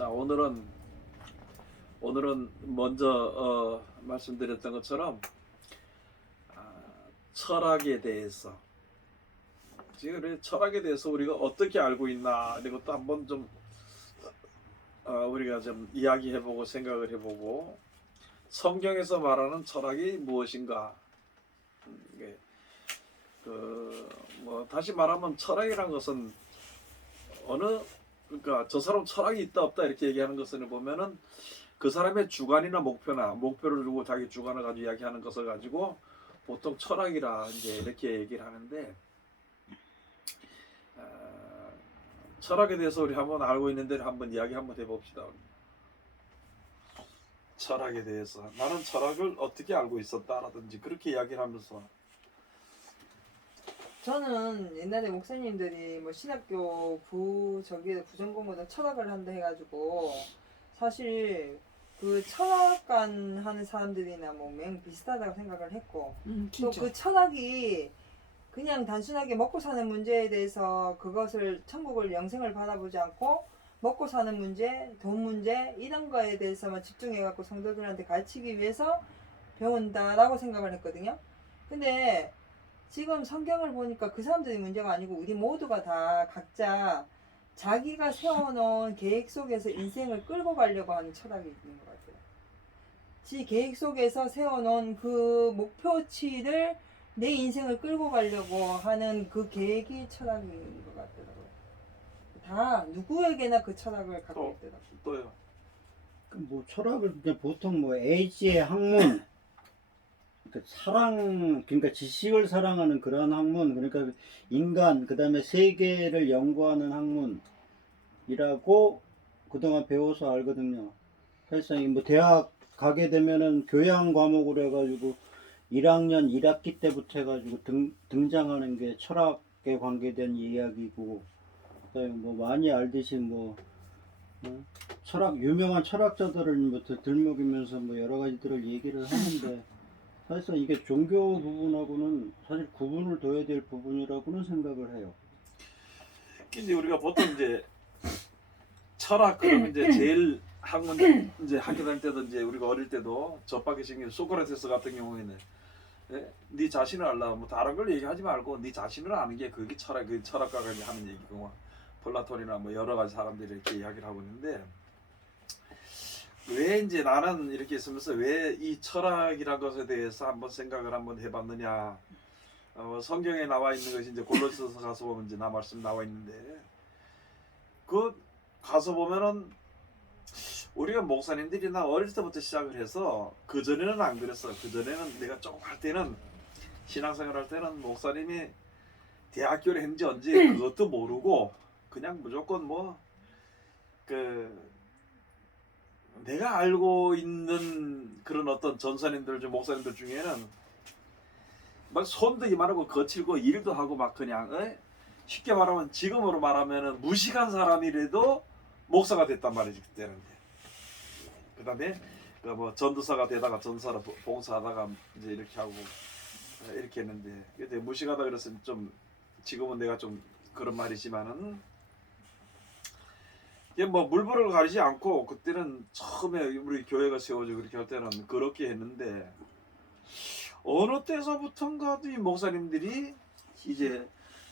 자, 오늘은 먼저 말씀드렸던 것처럼 철학에 대해서 지금 철학에 대해서 우리가 어떻게 알고 있나 이것도 한번 좀 우리가 좀 이야기해보고 생각을 해보고 성경에서 말하는 철학이 무엇인가. 뭐 다시 말하면 철학이란 것은 그러니까 저 사람 철학이 있다 없다 이렇게 얘기하는 것을 보면은 그 사람의 주관이나 목표를 두고 자기 주관을 가지고 이야기하는 것을 가지고 보통 철학이라 이제 이렇게 얘기를 하는데, 철학에 대해서 우리 한번 알고 있는 대로 한번 이야기 한번 해봅시다. 철학에 대해서 나는 철학을 어떻게 알고 있었다라든지 그렇게 이야기를 하면서, 저는 옛날에 목사님들이 뭐 신학교 부전공보다 철학을 한다 해가지고 사실 그 철학관 하는 사람들이나 뭐 맹 비슷하다고 생각을 했고, 또 그 철학이 그냥 단순하게 먹고 사는 문제에 대해서 그것을 천국을 영생을 바라보지 않고 먹고 사는 문제, 돈 문제 이런 거에 대해서만 집중해갖고 성도들한테 가르치기 위해서 배운다라고 생각을 했거든요. 근데 지금 성경을 보니까 그 사람들이 문제가 아니고 우리 모두가 다 각자 자기가 세워놓은 계획 속에서 인생을 끌고 가려고 하는 철학이 있는 것 같아요. 지 계획 속에서 세워놓은 그 목표치를 내 인생을 끌고 가려고 하는 그 계획이 철학인 것 같더라고요. 다 누구에게나 그 철학을 갖고 있더라고요. 또요. 뭐 철학을 그냥 보통 뭐 에이지의 학문, 그러니까 그러니까 지식을 사랑하는 그런 학문, 그러니까 인간, 그 다음에 세계를 연구하는 학문이라고 그동안 배워서 알거든요. 그래서 뭐 대학 가게 되면은 교양 과목으로 해가지고 1학년 1학기 때부터 해가지고 등장하는 게 철학에 관계된 이야기고, 그다음에 뭐 많이 알듯이 뭐 유명한 철학자들을 뭐 들먹이면서 뭐 여러 가지들을 얘기를 하는데, 사실상 이게 종교 부분하고는 사실 구분을 둬야 될 부분이라고는 생각을 해요. 이제 우리가 보통 이제 철학 그러면 이제 제일 학문 이제 학교 다닐 때도 이제 우리가 어릴 때도 접하게 생긴 소크라테스 같은 경우에는 네 자신을 알라 뭐 다른 걸 얘기하지 말고 네 자신을 아는 게 그게 그 철학가가 하는 얘기고, 플라톤이나 뭐 여러 가지 사람들이 이렇게 이야기를 하고 있는데, 왜 이제 나는 이렇게 있으면서 왜 이 철학이라는 것에 대해서 한번 생각을 한번 해봤느냐. 성경에 나와 있는 것이 이제 골로새서 가서 보면 이제 말씀 나와 있는데, 그 가서 보면은 우리가 목사님들이나 어릴 때부터 시작을 해서 그 전에는 안 그랬어. 그 전에는 내가 조금 할 때는 신앙생활 할 때는 목사님이 대학교를 했는지 언제 그것도 모르고 그냥 무조건 뭐 내가 알고 있는 그런 어떤 전사님들 중 목사님들 중에는 막 손도 이만하고 거칠고 일도 하고 막 그냥 쉽게 말하면 지금으로 말하면은 무식한 사람이라도 목사가 됐단 말이지 그때는. 그다음에 뭐 전도사가 되다가 전사로 봉사하다가 이제 이렇게 하고 이렇게 했는데, 그때 무식하다 그래서 좀 지금은 내가 좀 그런 말이지만은 이게 뭐 물불을 가리지 않고 그때는 처음에 우리 교회가 세워지고 그렇게 할 때는 그렇게 했는데, 어느 때서부턴가 이 목사님들이 이제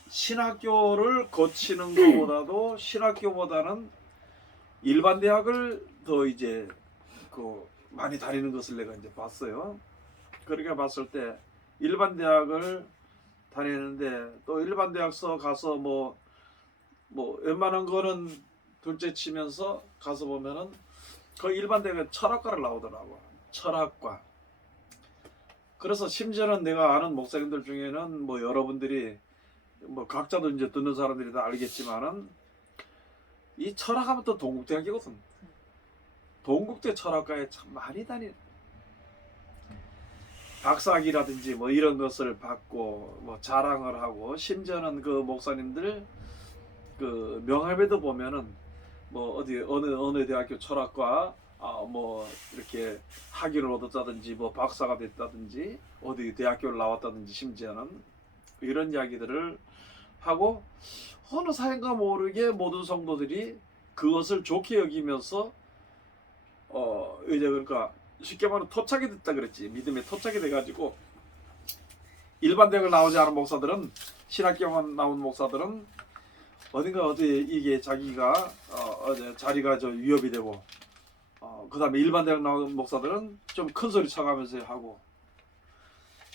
신학교를 거치는 것보다도 신학교보다는 일반 대학을 더 이제 많이 다니는 것을 내가 이제 봤어요. 그렇게 봤을 때 일반 대학을 다니는데, 또 일반 대학서 가서 뭐 웬만한 거는 둘째 치면서 가서 보면은 그 일반 대학에 철학과를 나오더라고. 철학과. 그래서 심지어는 내가 아는 목사님들 중에는 뭐 여러분들이 뭐 각자도 이제 듣는 사람들이 다 알겠지만은 이 철학하면 또 동국대학이거든. 동국대 철학과에 참 많이 다니. 박사학위라든지 뭐 이런 것을 받고 뭐 자랑을 하고, 심지어는 그 목사님들 그 명함에도 보면은 뭐 어디 어느 대학교 철학과 뭐 이렇게 학위를 얻었다든지 뭐 박사가 됐다든지 어디 대학교를 나왔다든지 심지어는 이런 이야기들을 하고, 어느 사인가 모르게 모든 성도들이 그것을 좋게 여기면서 이제 그러니까 쉽게 말하면 토착이 됐다 그랬지. 믿음에 토착이 돼가지고 일반 대학을 나오지 않은 목사들은 신학교만 나온 목사들은 어딘가 어디 이게 자기가 자리가 저 위협이 되고 그다음에 일반 대학 나온 목사들은 좀 큰 소리 쳐가면서 하고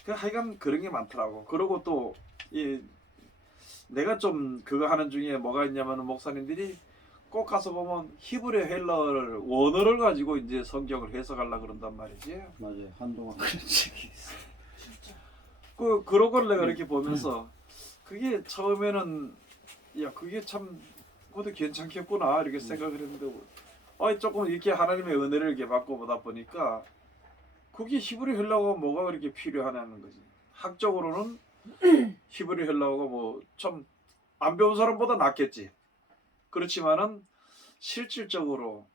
하여간 그런 게 많더라고. 그리고 또 내가 좀 그거 하는 중에 뭐가 있냐면 목사님들이 꼭 가서 보면 히브리 헬라어를 원어를 가지고 이제 성경을 해석하려고 그런단 말이지. 맞아요. 한동안 그런 적이 있어. 그런 걸 내가 이렇게 보면서 그게 처음에는 야 그게 참 그것도 괜찮겠구나 이렇게 생각을 했는데 조금 이렇게 하나님의 은혜를 이렇게 받고 보다 보니까 그게 히브리 헬라어가 뭐가 그렇게 필요하냐는 거지. 학적으로는 히브리 헬라어가 뭐 참 안 배운 사람보다 낫겠지. 그렇지만은 실질적으로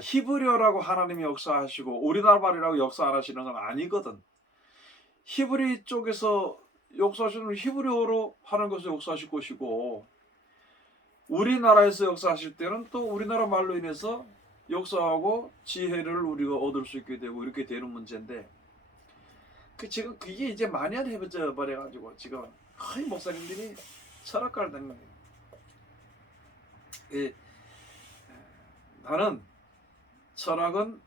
히브리어라고 하나님이 역사하시고 우리나라 말이라고 역사 안 하시는 건 아니거든. 히브리 쪽에서 역사하시는 히브리어로 하는 것을 역사하실 것이고 우리나라에서 역사하실 때는 또 우리나라 말로 인해서 역사하고 지혜를 우리가 얻을 수 있게 되고 이렇게 되는 문제인데 지금 그게 이제 만연해져 버려가지고 지금 거의 목사님들이 철학가를 되는 거예요. 나는 철학은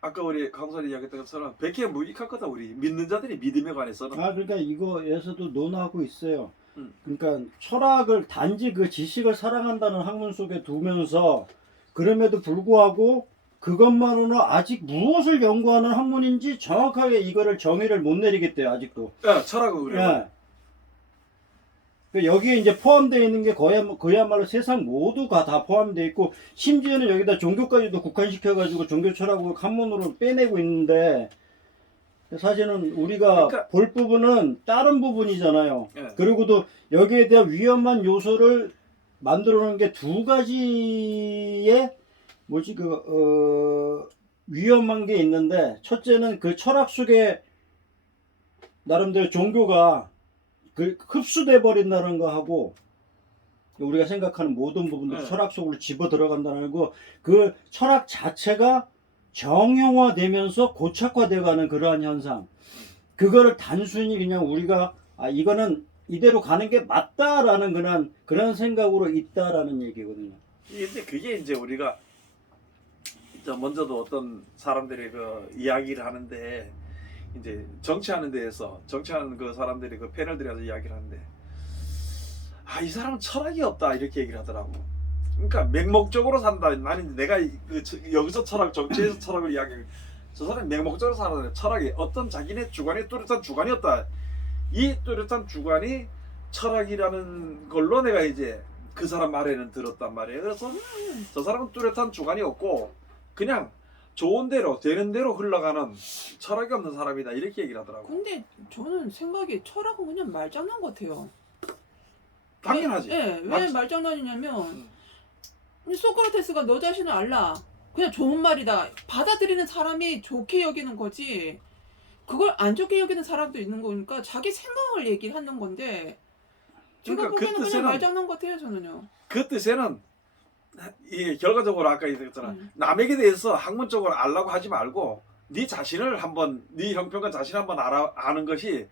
아까 우리 강사님 이야기했던 것처럼 백해 무익하거든. 우리 믿는 자들이 믿음에 관해서는. 그러니까 이거에서도 논하고 있어요. 그러니까 철학을 단지 그 지식을 사랑한다는 학문 속에 두면서 그럼에도 불구하고 그것만으로는 아직 무엇을 연구하는 학문인지 정확하게 이거를 정의를 못 내리겠대요. 아직도. 철학은 그래요. 여기에 이제 포함되어 있는 게 그야말로 세상 모두가 다 포함되어 있고 심지어는 여기다 종교까지도 국한시켜가지고 종교 철학을 학문으로 빼내고 있는데 사실은 우리가 그러니까, 볼 부분은 다른 부분이잖아요. 예. 그리고도 여기에 대한 위험한 요소를 만들어 놓은 게 두 가지의 위험한 게 있는데 첫째는 그 철학 속에 나름대로 종교가 흡수돼 버린다는 거 하고 우리가 생각하는 모든 부분들 네. 철학 속으로 집어 들어간다는 거 그 철학 자체가 정형화되면서 고착화되어가는 그러한 현상 그거를 단순히 그냥 우리가 이거는 이대로 가는 게 맞다라는 그런 생각으로 있다라는 얘기거든요. 근데 그게 이제 우리가 먼저도 어떤 사람들이 그 이야기를 하는데 이제 정치하는 데에서 정치하는 그 사람들이 그 패널들이 와서 이야기를 하는데 이 사람은 철학이 없다 이렇게 얘기를 하더라고. 그러니까 맹목적으로 산다. 나는 내가 여기서 정치에서 철학을 이야기해. 저 사람이 맹목적으로 살아야 철학이 어떤 자기네 주관이 뚜렷한 주관이 없다. 이 뚜렷한 주관이 철학이라는 걸로 내가 이제 그 사람 말에는 들었단 말이에요. 그래서 저 사람은 뚜렷한 주관이 없고 그냥 좋은 대로 되는 대로 흘러가는 철학이 없는 사람이다 이렇게 얘기를 하더라고. 근데 저는 생각에 철학은 그냥 말장난 같아요. 당연하지. 왜 말장난이냐면 소크라테스가 너 자신을 알라. 그냥 좋은 말이다. 받아들이는 사람이 좋게 여기는 거지. 그걸 안 좋게 여기는 사람도 있는 거니까 자기 생각을 얘기하는 건데 제가 그러니까 보기에는 그냥 말장난 같아요 저는요. 그 뜻에는 이 결과적으로 아까 얘기했잖아. 남에게 대해서 학문적으로 알라고 하지 말고 네 자신을 한번 네 형편과 자신 한번 아는 것이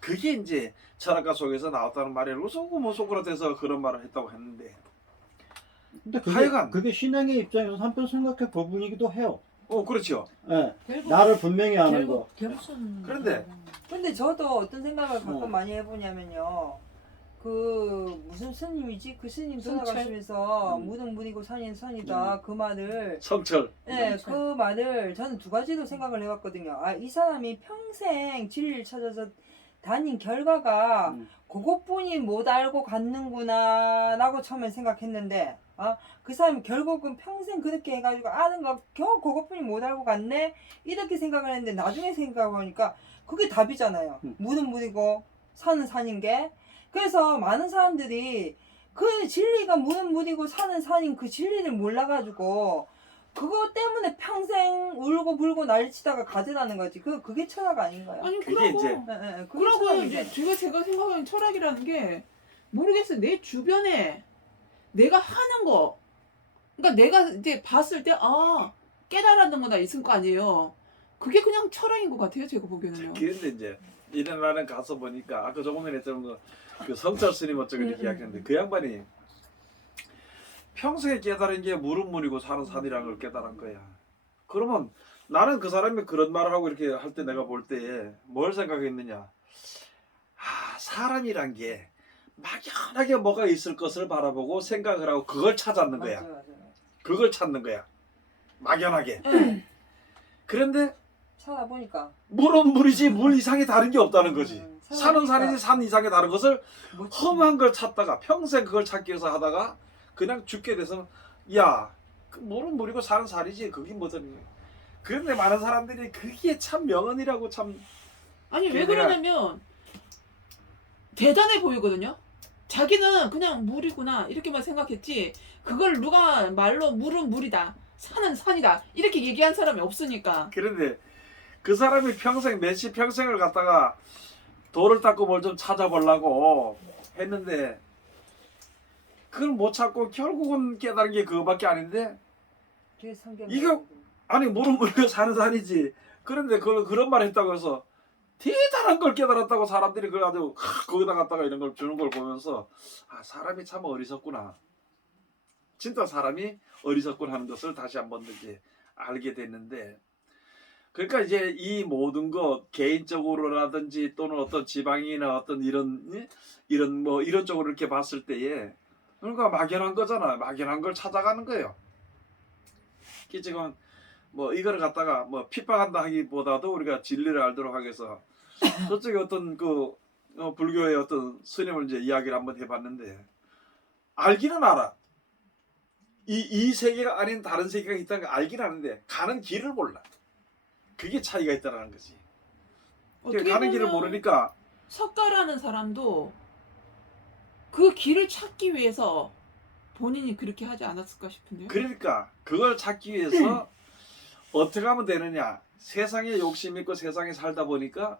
그게 이제 철학가 속에서 나왔다는 말이에요. 그래서 뭐 소크라테스가 그런 말을 했다고 했는데 근데 하여간 그게 신앙의 입장에서 한편 생각해 볼 부분이기도 해요. 그렇죠. 나를 분명히 아는 거. 그런데 저도 어떤 생각을 가끔 많이 해보냐면요. 무슨 스님이지? 그 스님 돌아가시면서 무는 무이고 산인 선이다. 그 말을 성철. 그 말을 저는 두 가지로 생각을 해봤거든요. 이 사람이 평생 진리를 찾아서 다닌 결과가 그것뿐이 못 알고 갔는구나 라고 처음에 생각했는데 그 사람이 결국은 평생 그렇게 해가지고 아는 거 겨우 그것뿐이 못 알고 갔네 이렇게 생각을 했는데 나중에 생각해보니까 그게 답이잖아요. 무는 무이고 산은 산인 게. 그래서 많은 사람들이 그 진리가 무는 무이고 산은 산인 그 진리를 몰라가지고 그거 때문에 평생 울고 불고 난리치다가 가지라는 거지. 그게 철학 아닌가요? 아니 그게 그러고 이제 그러고 이제 제가 생각하는 철학이라는 게 모르겠어요. 내 주변에 내가 하는 거, 그러니까 내가 이제 봤을 때 깨달았는구나 있을 거 아니에요. 그게 그냥 철학인 것 같아요, 제가 보기에는요. 그런데 이제 이런 날은 가서 보니까 아까 조금 전에 했던 그 성철 스님 어쩌고 이렇게 이야기했는데 그 양반이 평생에 깨달은 게 물은 물이고 산은 산이라는 걸 깨달은 거야. 그러면 나는 그 사람이 그런 말을 하고 이렇게 할 때 내가 볼 때에 뭘 생각했느냐. 사람이란 게 막연하게 뭐가 있을 것을 바라보고 생각을 하고 그걸 찾았는 거야. 맞아요. 그걸 찾는 거야. 막연하게. 그런데 찾아보니까 물은 물이지 물 이상이 다른 게 없다는 거지. 산은 찾아보니까 산이지 산 이상의 다른 것을 뭐 험한 걸 찾다가 평생 그걸 찾기 위해서 하다가 그냥 죽게 돼서 야, 그 물은 물이고 산은 산이지 그게 무슨. 그런데 많은 사람들이 그게 참 명언이라고 참. 아니 왜 걔네가- 그러냐면 대단해 보이거든요. 자기는 그냥 물이구나 이렇게만 생각했지 그걸 누가 말로 물은 물이다 산은 산이다 이렇게 얘기한 사람이 없으니까. 그런데 그 사람이 평생 몇십 평생을 갖다가 돌을 닦고 뭘 좀 찾아보려고 했는데 그걸 못 찾고 결국은 깨달은 게 그거밖에 아닌데 그게 성경 이거- 아니 물은 물이고 산은 산이지. 그런데 그런 말 했다고 해서 대단한 걸 깨달았다고 사람들이 그걸 아주 거기다 갖다가 이런 걸 주는 걸 보면서 사람이 참 어리석구나. 진짜 사람이 어리석군 하는 것을 다시 한번 이렇게 알게 됐는데 그러니까 이제 이 모든 것 개인적으로라든지 또는 어떤 지방이나 어떤 이런 뭐 이런 쪽으로 이렇게 봤을 때에 그러니까 막연한 거잖아. 막연한 걸 찾아가는 거예요. 지금 뭐 이거를 갖다가 뭐 핍박한다 하기보다도 우리가 진리를 알도록 하기 위해서 저쪽에 어떤 불교의 어떤 스님을 이제 이야기를 한번 해봤는데 알기는 알아. 이 세계가 아닌 다른 세계가 있다는 걸 알긴 아는데 가는 길을 몰라. 그게 차이가 있다는 거지. 어떻게 가는 길을 보면 모르니까 석가라는 사람도 그 길을 찾기 위해서 본인이 그렇게 하지 않았을까 싶은데요. 그러니까 그걸 찾기 위해서 어떻게 하면 되느냐. 세상에 욕심 있고 세상에 살다 보니까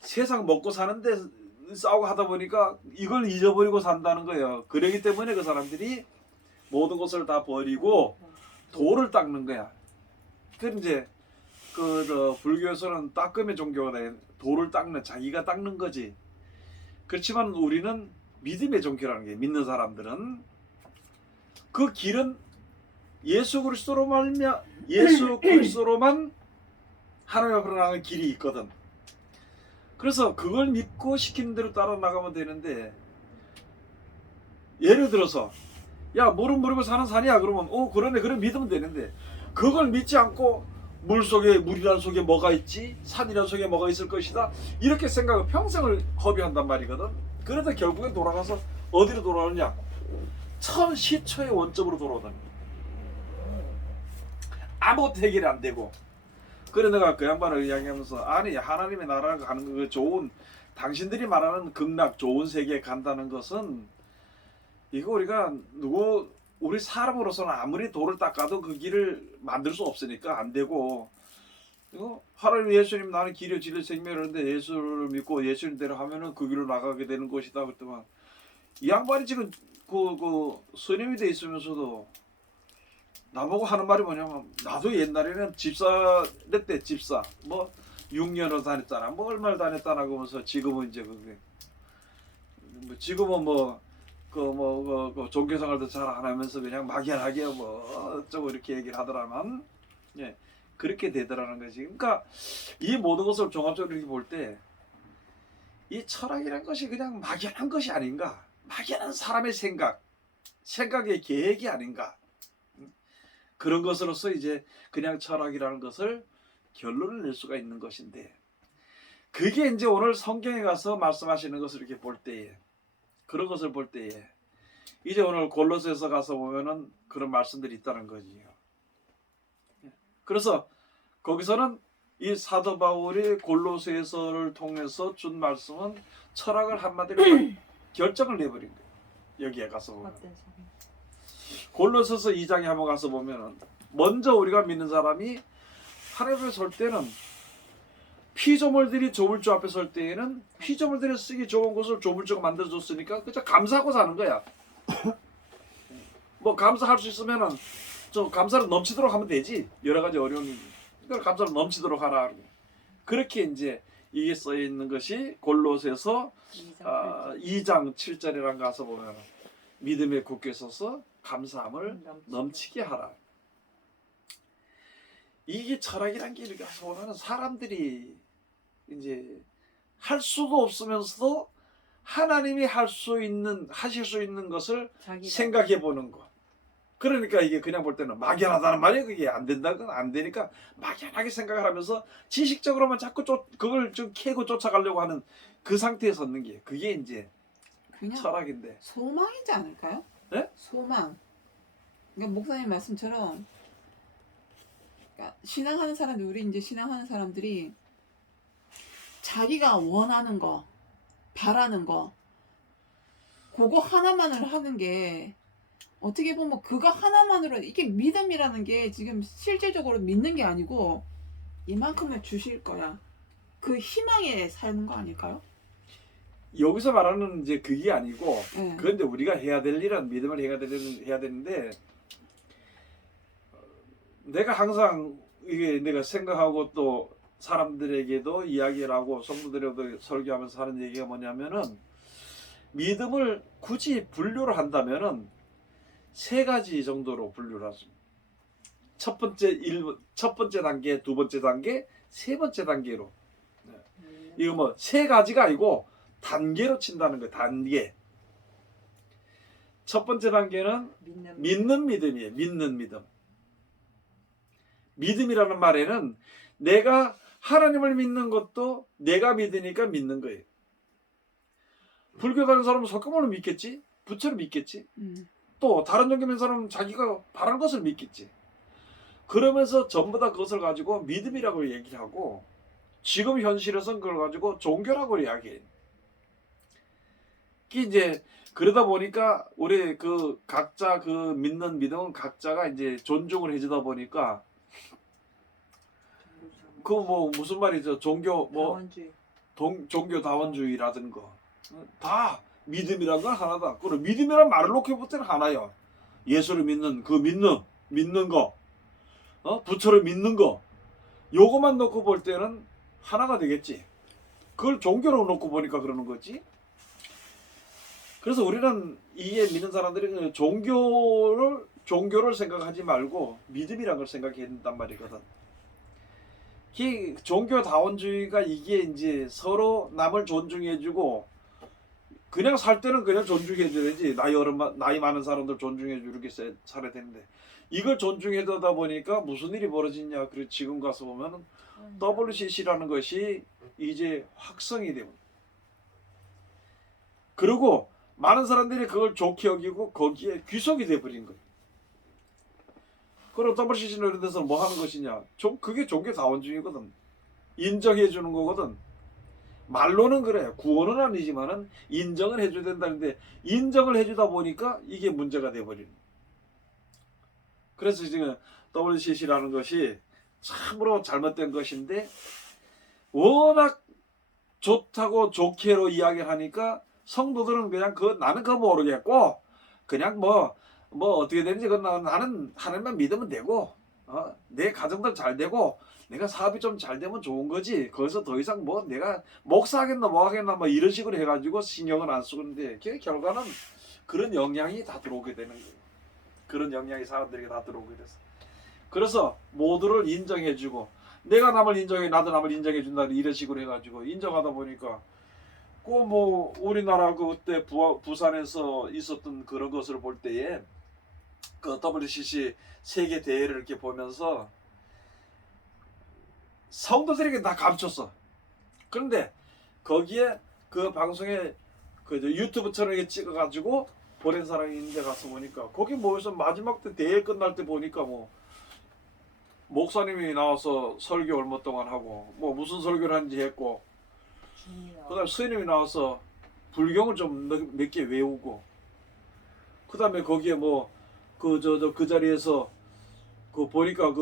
세상 먹고 사는데 싸우고 하다 보니까 이걸 잊어버리고 산다는 거예요. 그러기 때문에 그 사람들이 모든 것을 다 버리고 돌을 닦는 거야. 그 이제 불교에서는 닦음의 종교가 돼. 돌을 닦는 자기가 닦는 거지. 그렇지만 우리는 믿음의 종교라는 게 믿는 사람들은 그 길은 예수 그리스도로만 하나님 앞으로 나가는 길이 있거든. 그래서 그걸 믿고 시키는 대로 따라 나가면 되는데 예를 들어서 야 물은 물이고 산은 산이야 그러면 그러네 그래 믿으면 되는데 그걸 믿지 않고 물이란 속에 뭐가 있지 산이란 속에 뭐가 있을 것이다 이렇게 생각을 평생을 허비한단 말이거든. 그래서 결국엔 돌아가서 어디로 돌아오느냐 처음 시초의 원점으로 돌아오다니 아무것도 해결이 안 되고. 그래 내가 그 양반을 이야기하면서 아니 하나님의 나라를 가는 그 좋은 당신들이 말하는 극락 좋은 세계에 간다는 것은 이거 우리가 우리 사람으로서는 아무리 돌을 닦아도 그 길을 만들 수 없으니까 안 되고 이거 하나님 예수님 나는 길이 진리 생명이라는데 예수를 믿고 예수님대로 하면은 그 길로 나가게 되는 것이다 그랬더만 이 양반이 지금 그 스님이 돼 있으면서도 나보고 하는 말이 뭐냐면 나도 옛날에는 집사 때 집사 뭐 6년을 다녔잖아 뭐 얼마를 다녔다나 그러면서 지금은 이제 그게 지금은 그 종교생활도 잘 안 하면서 그냥 막연하게 뭐 어쩌고 이렇게 얘기를 하더라만 예 그렇게 되더라는 거지. 그러니까 이 모든 것을 종합적으로 이렇게 볼 때 이 철학이라는 것이 그냥 막연한 것이 아닌가. 막연한 사람의 생각의 계획이 아닌가. 그런 것으로서 이제 그냥 철학이라는 것을 결론을 낼 수가 있는 것인데 그게 이제 오늘 성경에 가서 말씀하시는 것을 이렇게 볼 때에 그런 것을 볼 때에 이제 오늘 골로새서 가서 보면은 그런 말씀들이 있다는 거지요. 그래서 거기서는 이 사도 바울이 골로새서를 통해서 준 말씀은 철학을 한마디로 결정을 내버린 거예요. 여기에 가서 보면 골로새서 2장에 한번 가서 보면은 먼저 우리가 믿는 사람이 하나님 앞에 설 때는 피조물들이 조물주 앞에 설 때에는 피조물들이 쓰기 좋은 것을 조물주가 만들어줬으니까 그저 감사하고 사는 거야. 뭐 감사할 수 있으면은 좀 감사를 넘치도록 하면 되지. 여러 가지 어려움이 그걸 감사를 넘치도록 하라. 그렇게 이제 이게 써 있는 것이 골로새서 2장 7절이란 가서 보면 믿음에 굳게 서서 감사함을 넘치게 하라. 이게 철학이란 게 이렇게 보면은 사람들이 이제 할 수도 없으면서도 하나님이 하실 수 있는 것을 생각해 보는 거. 그러니까 이게 그냥 볼 때는 막연하다는 말이에요. 그게 안 된다건 안 되니까 막연하게 생각을 하면서 지식적으로만 자꾸 그걸 좀 캐고 쫓아가려고 하는 그 상태에 섰는 게 그게 이제 그냥 철학인데. 소망이지 않을까요? 네? 소망. 그러니까 목사님 말씀처럼 그러니까 신앙하는 사람들 우리 이제 신앙하는 사람들이 자기가 원하는 거, 바라는 거, 그거 하나만을 하는 게 어떻게 보면 그거 하나만으로 이게 믿음이라는 게 지금 실질적으로 믿는 게 아니고 이만큼을 주실 거야. 그 희망에 사는 거 아닐까요? 여기서 말하는 이제 그게 아니고 네. 그런데 우리가 해야 될 일은 믿음을 해야 되는데 내가 항상 이게 내가 생각하고 또 사람들에게도 이야기를 하고 성도들에게도 설교하면서 하는 얘기가 뭐냐면은 믿음을 굳이 분류를 한다면은 세 가지 정도로 분류를 하십니다. 첫 번째 단계, 두 번째 단계, 세 번째 단계로. 이거 뭐 세 가지가 아니고 단계로 친다는 거예요. 단계. 첫 번째 단계는 믿는 믿음이에요. 믿는 믿음. 믿음이라는 말에는 내가 하나님을 믿는 것도 내가 믿으니까 믿는 거예요. 불교 가는 사람은 석가모니를 믿겠지? 부처를 믿겠지? 또 다른 종교 믿는 사람은 자기가 바라는 것을 믿겠지. 그러면서 전부 다 그것을 가지고 믿음이라고 얘기를 하고 지금 현실에서는 그걸 가지고 종교라고 이야기해요. 이제 그러다 보니까 우리 그 각자 그 믿는 믿음은 각자가 이제 존중을 해주다 보니까 그 뭐 무슨 말이죠? 종교 뭐 종교 다원주의라든가 다 믿음이란 건 하나다. 그리고 믿음이란 말을 놓고 볼 때는 하나야. 예수를 믿는 그 믿는 거, 부처를 믿는 거, 요거만 놓고 볼 때는 하나가 되겠지. 그걸 종교로 놓고 보니까 그러는 거지. 그래서 우리는 이게 믿는 사람들이 종교를 생각하지 말고 믿음이란 걸 생각해야 된단 말이거든. 이 종교다원주의가 이게 이제 서로 남을 존중해주고 그냥 살 때는 그냥 존중해줘야지. 나이 많은 사람들 존중해주고 이렇게 살아야 되는데 이걸 존중해주다 보니까 무슨 일이 벌어지냐. 그리고 지금 가서 보면은 WCC라는 것이 이제 확성이 되고 그리고 많은 사람들이 그걸 좋게 여기고 거기에 귀속이 돼버린 거예요. 그럼 WCC는 이런 데서 뭐 하는 것이냐? 그게 종교다원주의거든. 인정해주는 거거든. 말로는 그래. 구원은 아니지만은 인정을 해줘야 된다는데 인정을 해주다 보니까 이게 문제가 돼버리는. 그래서 지금 WCC라는 것이 참으로 잘못된 것인데 워낙 좋다고 좋게로 이야기를 하니까 성도들은 그냥 나는 그거 모르겠고 그냥 뭐 어떻게 되는지 나는 하나님만 믿으면 되고 내 가정도 잘 되고 내가 사업이 좀 잘 되면 좋은 거지. 거기서 더 이상 뭐 내가 목사하겠나 뭐 하겠나 뭐 이런 식으로 해가지고 신경을 안 쓰는데 결과는 그런 영향이 다 들어오게 되는 거예요. 그런 영향이 사람들에게 다 들어오게 돼서 그래서 모두를 인정해주고 내가 남을 인정해 나도 남을 인정해준다 이런 식으로 해가지고 인정하다 보니까 그 뭐 우리나라 그때 부산에서 있었던 그런 것을 볼 때에 그 WCC 세계 대회를 이렇게 보면서 성도들에게 다 감췄어. 그런데 거기에 그 방송에 그 유튜브처럼 이렇게 찍어가지고 보낸 사람이 있는데 가서 보니까 거기 모여서 마지막 때 대회 끝날 때 보니까 뭐 목사님이 나와서 설교 얼마 동안 하고 뭐 무슨 설교를 하는지 했고 그다음에 스님이 나와서 불경을 좀 몇 개 외우고 그다음에 거기에 뭐 그 자리에서 그 보니까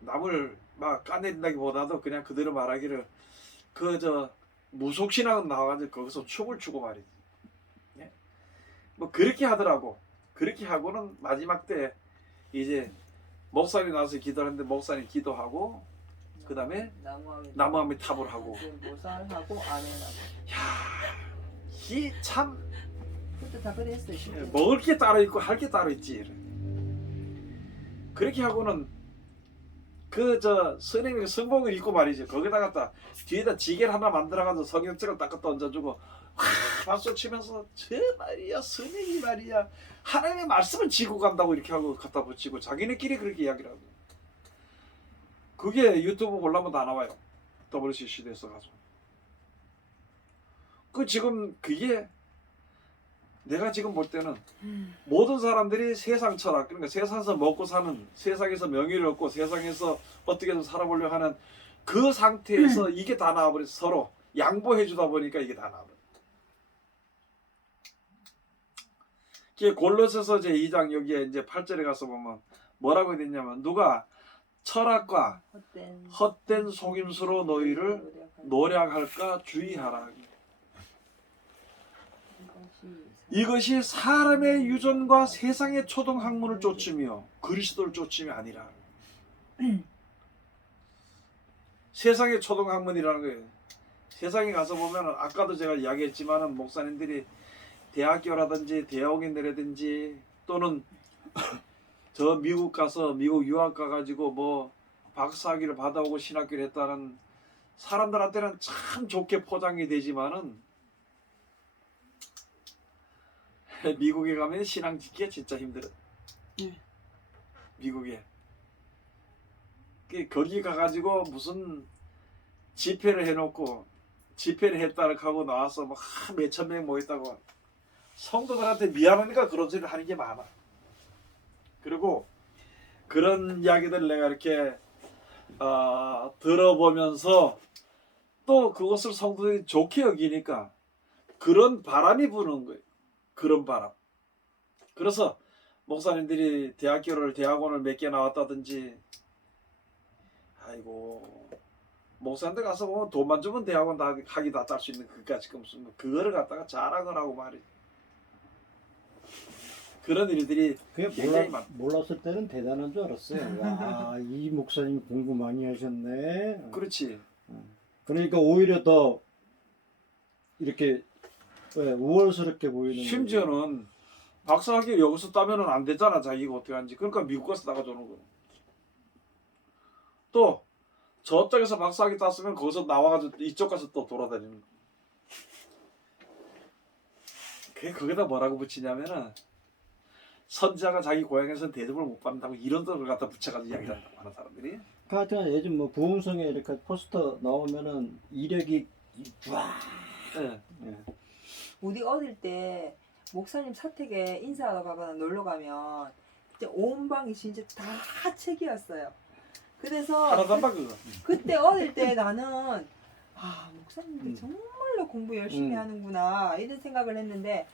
남을 막 까낸다기보다도 그냥 그대로 말하기를 무속신앙 나와가지고 거기서 춤을 추고 말이지. 예? 뭐 그렇게 하더라고. 그렇게 하고는 마지막 때 이제 목사님 나와서 기도하는데 목사님 기도하고 그 다음에 나무아미 탑을 하고. 모살하고 아멘하고. 야, 이 참 그것도 다 그랬어요. 진짜. 먹을 게 따로 있고 할 게 따로 있지. 그렇게 하고는 그 저 스님이 성공을 읽고 말이죠. 거기다 갖다 뒤에다 지게를 하나 만들어가지고 성경책을 딱 갖다 얹어주고 와, 박수 치면서 저 말이야 스님이 말이야 하나님의 말씀을 지고 간다고 이렇게 하고 갖다 붙이고 자기네끼리 그렇게 이야기를 하고. 그게 유튜브 보려면 다 나와요. WCC에서 가지고. 그 지금 그게 내가 지금 볼 때는 모든 사람들이 세상 철학, 그러니까 세상에서 먹고 사는, 세상에서 명예를 얻고 세상에서 어떻게든 살아보려 하는 그 상태에서 이게 다 나와버려서 서로 양보해 주다 보니까 이게 다 나와버려. 골로새서 제 2장 여기에 이제 8절에 가서 보면 뭐라고 되냐면 누가 철학과 헛된 속임수로 너희를 노략할까 주의하라. 이것이 사람의 유전과 세상의 초등학문을 쫓으며 그리스도를 쫓음이 아니라. 세상의 초등학문이라는 거예요. 세상에 가서 보면 아까도 제가 이야기했지만은 목사님들이 대학교라든지 대학원이라든지 또는 저 미국 가서 미국 유학 가가지고 뭐 박사학위를 받아오고 신학교를 했다는 사람들한테는 참 좋게 포장이 되지만은 미국에 가면 신앙 지키기가 진짜 힘들어. 미국에. 거기 가가지고 무슨 집회를 해놓고 집회를 했다고 하고 나와서 막 몇천 명 모였다고 성도들한테 미안하니까 그런 소리를 하는 게 많아. 그리고 그런 이야기들 내가 이렇게 들어보면서 또 그것을 성도들이 좋게 여기니까 그런 바람이 부는 거예요. 그런 바람. 그래서 목사님들이 대학원을 몇 개 나왔다든지 아이고 목사님들 가서 보면 돈만 주면 대학원 다 학위 다 딸 수 있는 그까지 무슨 그거를 갖다가 자랑을 말이. 그런 일들이 굉장히 몰랐을 때는 대단한 줄 알았어요. 와, 이 목사님 공부 많이 하셨네. 그렇지. 그러니까 오히려 더 이렇게 우월스럽게 보이는. 심지어는 박사학위 여기서 따면은 안 되잖아. 자기가 어떻게 하는지. 그러니까 미국 가서 나가주는 거. 또 저쪽에서 박사학위 땄으면 거기서 나와가지고 이쪽 가서 또 돌아다니는 거. 그게 거기다 뭐라고 붙이냐면은 선지자가 자기 고향에서는 대접을 못 받는다고 이런 걸 갖다 붙여가지고 이야기를 한다고 하는 사람들이. 하여튼 요즘 뭐 부흥성에 이렇게 포스터 나오면은 이력이 쫙. 네. 우리 어릴 때 목사님 사택에 인사하러 가거나 놀러 가면 그때 온 방이 진짜 다 책이었어요. 그래서 하나도 안 봐 그거. 그때 어릴 때 나는 목사님들 정말로 공부 열심히 하는구나 이런 생각을 했는데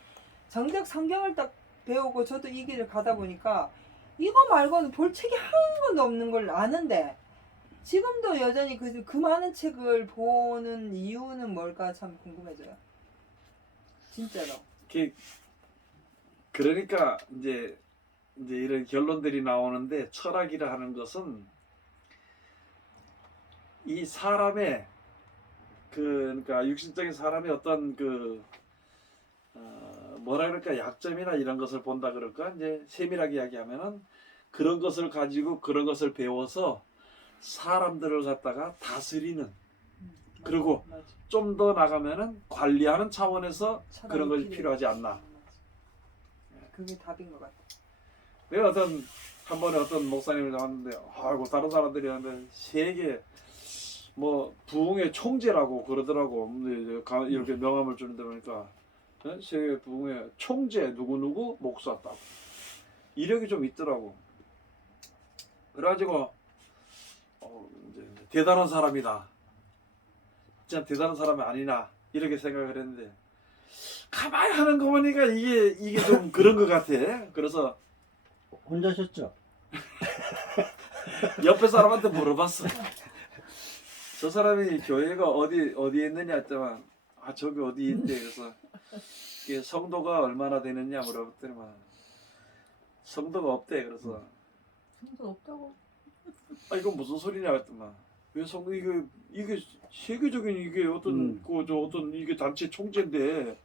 정작 성경을 딱 배우고 저도 이 길을 가다 보니까 이거 말고는 볼 책이 한 권도 없는 걸 아는데 지금도 여전히 그 많은 책을 보는 이유는 뭘까 참 궁금해져요. 진짜로. 그러니까 이제 이런 결론들이 나오는데 철학이라 하는 것은 이 사람의 그러니까 육신적인 사람의 어떤 뭐라 그럴까 약점이나 이런 것을 본다 그럴까 이제 세밀하게 이야기하면은 그런 것을 가지고 그런 것을 배워서 사람들을 갖다가 다스리는 그리고 좀 더 나가면은 관리하는 차원에서 그런 것이 필요하지 않나. 그게 답인 것 같아. 내가 한 번에 어떤 목사님을 나왔는데 아이고 다른 사람들이 하는데 세계 뭐 부흥의 총재라고 그러더라고. 이렇게 명함을 주는데 보니까 세계 부흥의 총재 누구누구 목사다. 이력이 좀 있더라고. 그래가지고 이제 대단한 사람이다. 진짜 대단한 사람이 아니나 이렇게 생각을 했는데 가만히 하는 거 보니까 이게 좀 그런 것 같아. 그래서 혼자셨죠? 옆에 사람한테 물어봤어. 저 사람이 교회가 어디에 있느냐 했더만 저기 어디 있대. 그래서 이게 성도가 얼마나 되느냐 물어봤더니만 성도가 없대. 그래서 성도 없다고. 아 이건 무슨 소리냐 했더만 왜 성도 이게 세계적인 이게 어떤 저 어떤 이게 단체 총재인데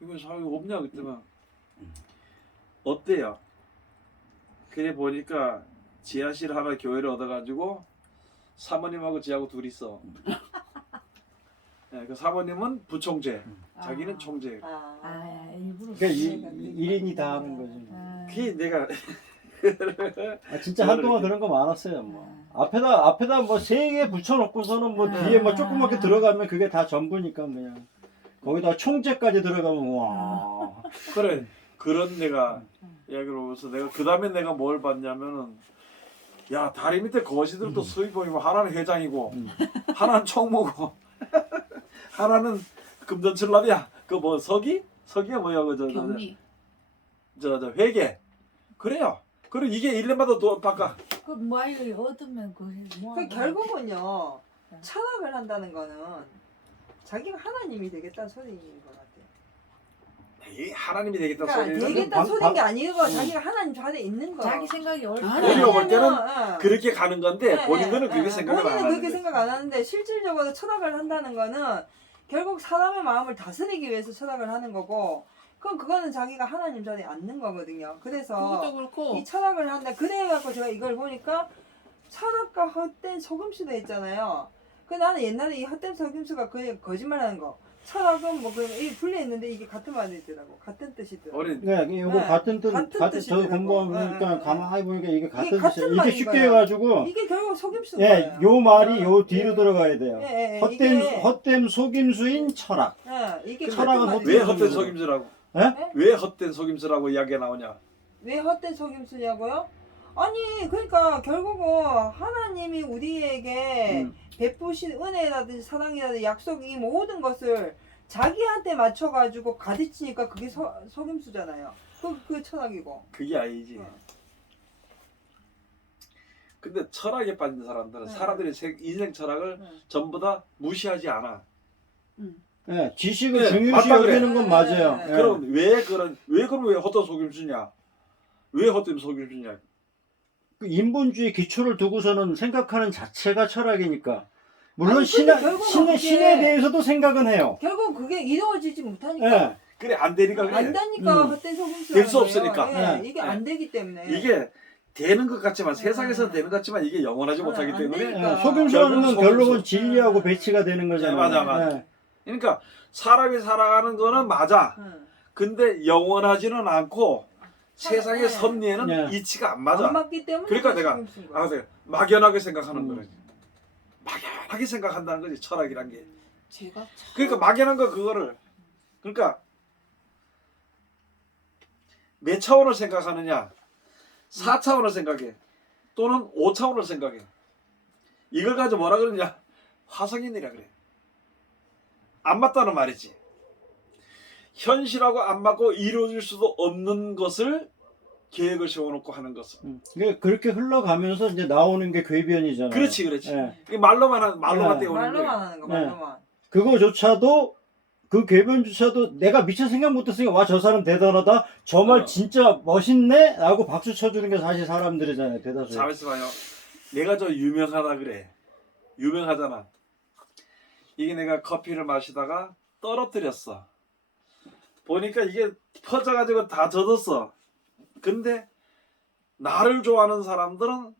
이거 사회 없냐 그랬더만 어때요? 그래 보니까 지하실 하나 교회를 얻어가지고 사모님하고 지하고 둘이 있어. 네, 그 사모님은 부총재, 자기는 총재. 일부러. 그러니까 1인이 다 하는 거지. 그게 내가 진짜 한동안 그런 거 많았어요. 뭐 앞에다 뭐 3개 붙여놓고서는 뭐 뒤에 뭐 조그맣게 들어가면 그게 다 전부니까 그냥 거기다 총재까지 들어가면 와. 그래 그런 내가 이야기를 하면서 내가 그 다음에 내가 뭘 봤냐면은 야 다리 밑에 거시들도 수의봉이고 하나는 회장이고 하나는 총무고 하나는 금전출납이야. 그 뭐 서기가 뭐야 경리. 저 회계 그래요. 그리고 이게 1년마다 또 바꿔. 그 뭐를 얻으면 그 결국은요 철학을 한다는 거는 자기가 하나님이 되겠다는 소리인 것 같아요. 이 하나님이 되겠다 그러니까 소리는 되겠다는 소리인 게 아니고 자기가 하나님 자리에 있는 거. 자기 생각이 옳다. 우리가 볼 때는 왜냐면, 그렇게 가는 건데 본인들은 그렇게 생각을 안 본인은 하는 그렇게 거지. 생각 안 하는데 실질적으로 철학을 한다는 거는 결국 사람의 마음을 다스리기 위해서 철학을 하는 거고 그럼 그거는 자기가 하나님 자리에 앉는 거거든요. 그래서 그것도 그렇고 이 철학을 한다. 그래갖고 제가 이걸 보니까 철학과 헛된 속임수도 있잖아요. 그 나는 옛날에 이 헛된 속임수가 그냥 거짓말하는 거. 철학은 뭐 그냥 이 분리했는데 이게 같은 말이더라고. 같은 뜻이더라고. 어린 네, 이거 네, 같은 같은 저 뜻이더라고. 공부하니까 네. 가만히 보니까 이게 같은 이게 같은 뜻이에요. 이게 말인 쉽게 거야. 해가지고 이게 결국 속임수인 예, 거예요. 요 말이 요 뒤로 들어가야 돼요. 이게, 헛된 속임수인 철학. 이게 철학은 같은 왜 말이에요. 헛된 속임수라고? 예? 왜 헛된 속임수라고 이야기가 나오냐? 왜 헛된 속임수냐고요? 아니 그러니까 결국은 하나님이 우리에게 베푸신 은혜라든지 사랑이라든지 약속 이 모든 것을 자기한테 맞춰가지고 가르치니까 그게 속임수잖아요. 그 철학이고. 그게 아니지. 근데 철학에 빠진 사람들은 사람들의 인생 철학을 전부 다 무시하지 않아. 예, 지식을 네, 중요시 맞다 그래. 여기는 건 맞아요. 네. 예. 그럼 왜 헛된 속임수냐? 왜 헛된 속임수냐? 그 인본주의 기초를 두고서는 생각하는 자체가 철학이니까. 물론 아니, 근데 결국은 그게- 신에 대해서도 생각은 해요. 결국 그게 이루어지지 못하니까. 예. 그래 안 되니까 그래. 안 되니까 음. 헛된 속임수. 될수 없으니까. 이게 안 되기 때문에. 이게 되는 것 같지만 세상에서는 되는 것 같지만 이게 영원하지 못하기 안 때문에 되니까. 예, 속임수라는 건 결국 결론은 속임수. 진리하고 배치가 되는 거잖아요. 네, 맞아. 예. 그러니까 사람이 살아가는 거는 맞아. 근데 영원하지는 않고 세상의 네. 섭리에는 네. 이치가 안 맞아. 안 맞기 때문에. 그러니까 내가 속임수인 거야. 알았어요. 막연하게 생각하는 음. 거지. 막연하게 생각한다는 거지 철학이란 게. 제가 참 그러니까 막연한 거 그거를 그러니까 몇 차원을 생각하느냐 4차원을 생각해 또는 5차원을 생각해 이걸 가지고 뭐라 그러냐 화성인이라 그래. 안 맞다는 말이지. 현실하고 안 맞고 이루어질 수도 없는 것을 계획을 세워놓고 하는 것은 그렇게 흘러가면서 이제 나오는 게 궤변이잖아요. 그렇지 예. 이게 말로만 네. 때우는 거야. 말로만 하는 거, 말로만. 그거조차도 그 궤변조차도 내가 미처 생각 못했으니까 와 저 사람 대단하다 저 말 진짜 멋있네 라고 박수 쳐주는 게 사실 사람들이잖아요 대다수. 잠시 봐요. 내가 저 유명하다 그래. 유명하잖아. 이게 내가 커피를 마시다가 떨어뜨렸어. 보니까 이게 퍼져가지고 다 젖었어. 근데 나를 좋아하는 사람들은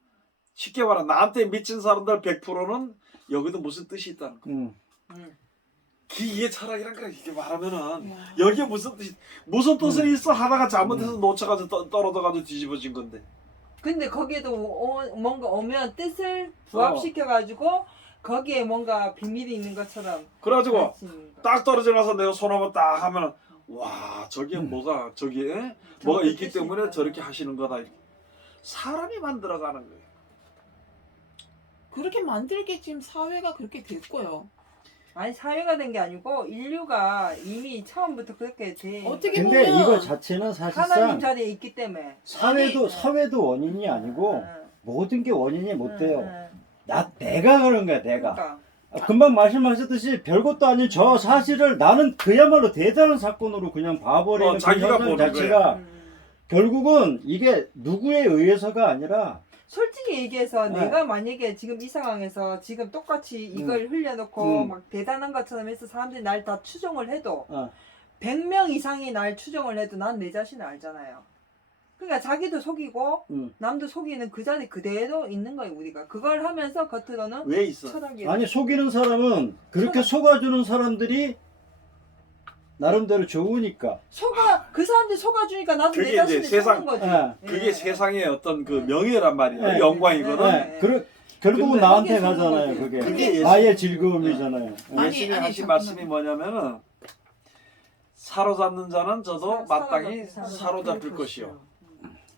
쉽게 말해 나한테 미친 사람들 100%는 여기도 무슨 뜻이 있다는 거야. 기의 철학이란 거야. 이렇게 말하면은 여기에 무슨 뜻이 있어 하다가 잘못해서 놓쳐가지고 떨어져가지고 뒤집어진 건데. 근데 거기에도 뭔가 오면 뜻을 부합시켜가지고 거기에 뭔가 비밀이 있는 것처럼. 그래가지고 가르치는 거. 딱 떨어져 나서 내가 손 한번 딱 하면은 와 저기에 뭐가 저기에 뭐가 있기 뜻이 때문에 있다. 저렇게 하시는 거다. 사람이 만들어가는 거예요. 그렇게 만들게 지금 사회가 그렇게 됐고요. 아니 사회가 된 게 아니고 인류가 이미 처음부터 그렇게 돼. 어떻게 근데 보면 이거 자체는 하나님 사실상 자리에 있기 때문에. 사회도 원인이 아니고 응, 모든 게 원인이 못 응, 돼요. 응. 내가 그런 거야 내가. 그러니까. 금방 말씀하셨듯이 별것도 아닌 저 사실을 나는 그야말로 대단한 사건으로 그냥 봐버리는 그 자기가 현상 보는 자체가 음. 결국은 이게 누구에 의해서가 아니라 솔직히 얘기해서 네. 내가 만약에 지금 이 상황에서 지금 똑같이 이걸 흘려놓고 막 대단한 것처럼 해서 사람들이 날 다 추종을 해도 100명 이상이 날 추종을 해도 난 내 자신을 알잖아요. 그러니까 자기도 속이고 남도 속이는 그 자리 그대로 있는 거예요. 우리가 그걸 하면서 겉으로는 왜 있어? 철학이 아니 속이는 사람은 그렇게 속아주는 사람들이 나름대로 좋으니까 그 사람들이 속아주니까 나도 그게 내 자신을 이제 세상- 속는 거지. 예. 그게 예. 세상의 어떤 그 명예란 말이야. 네. 영광이거든. 네. 결국은 근데 나한테 그게 가잖아요. 좋은 그게 거지. 그게 나의 즐거움이잖아요. 아니, 예수님이 아니, 하신 잠깐만. 말씀이 뭐냐면은 사로잡는 자는 저도 마땅히 사로잡힐 사로잡힐 것이요.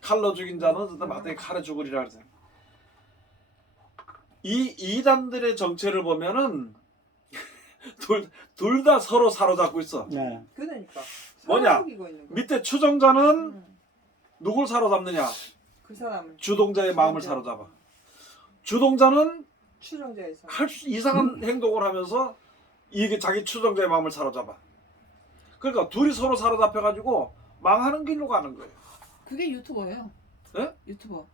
칼로 죽인 자는 저도 마땅히 칼에 죽으리라 그러죠. 이 이단들의 정체를 보면은 둘 다 서로 사로잡고 있어. 네. 그러니까 뭐냐? 속이고 있는 거야. 밑에 추종자는 음, 누굴 사로잡느냐? 그 사람을 주동자의 마음을 사로잡아. 주동자는 추종자에서 할 수 이상한 행동을 하면서 이게 자기 추종자의 마음을 사로잡아. 그러니까 둘이 서로 사로잡혀가지고 망하는 길로 가는 거예요. 그게 유튜버예요. 예? 유튜버.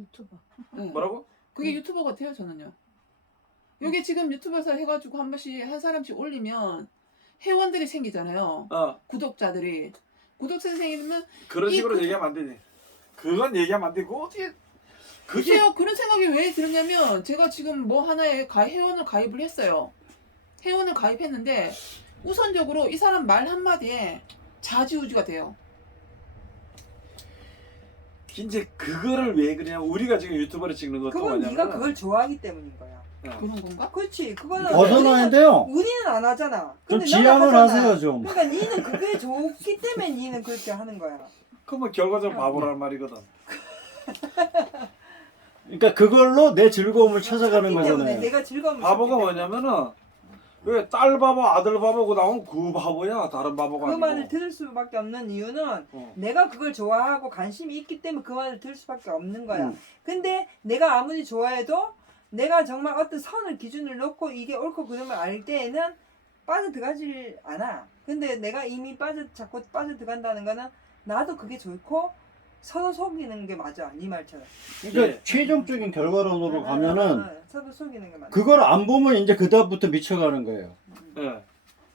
유튜버. 네. 뭐라고? 그게 유튜버 같아요, 저는요. 여기 지금 유튜브에서 해가지고 한 번씩 한 사람씩 올리면 회원들이 생기잖아요. 구독자들이 생기면 그런 이 식으로 그- 얘기하면 안 되지. 그건 얘기하면 안 되고 어떻게 그게 글쎄요, 그런 생각이 왜 들었냐면 제가 지금 뭐 하나에 회원을 가입을 했어요. 회원을 가입했는데 우선적으로 이 사람 말 한마디에 좌지우지가 돼요. 이제 그거를 왜 그러냐? 우리가 지금 유튜브를 찍는 것도 그건 뭐냐면 네가 그걸 좋아하기 때문인 거야. 그런 건가? 그렇지. 그거는 벗어나야 돼요. 우리는 안 하잖아. 좀 근데 지양을 너는 하잖아. 하세요 좀. 그러니까 니는 그게 좋기 때문에 니는 그렇게 하는 거야. 그러면 결과적으로 바보란 말이거든. 그러니까 그걸로 내 즐거움을 찾아가는 그렇기 때문에 거잖아요. 내가 즐거움을 바보가 찾기 때문에. 뭐냐면은 왜 딸 바보 아들 바보고 나오면 그 바보야. 다른 바보가 그 아니고. 말을 들을 수밖에 없는 이유는 어. 내가 그걸 좋아하고 관심이 있기 때문에 그 말을 들을 수밖에 없는 거야. 음. 근데 내가 아무리 좋아해도 내가 정말 어떤 선을 기준을 놓고 이게 옳고 그름을 알 때에는 빠져들어가질 않아. 근데 내가 이미 자꾸 빠져들어간다는 거는 나도 그게 좋고 서로 속이는 게 맞아. 네 말처럼. 그러니까 예. 최종적인 결과론으로 가면은 서로 속이는 게 맞아. 그걸 안 보면 이제 그다음부터 미쳐가는 거예요. 예.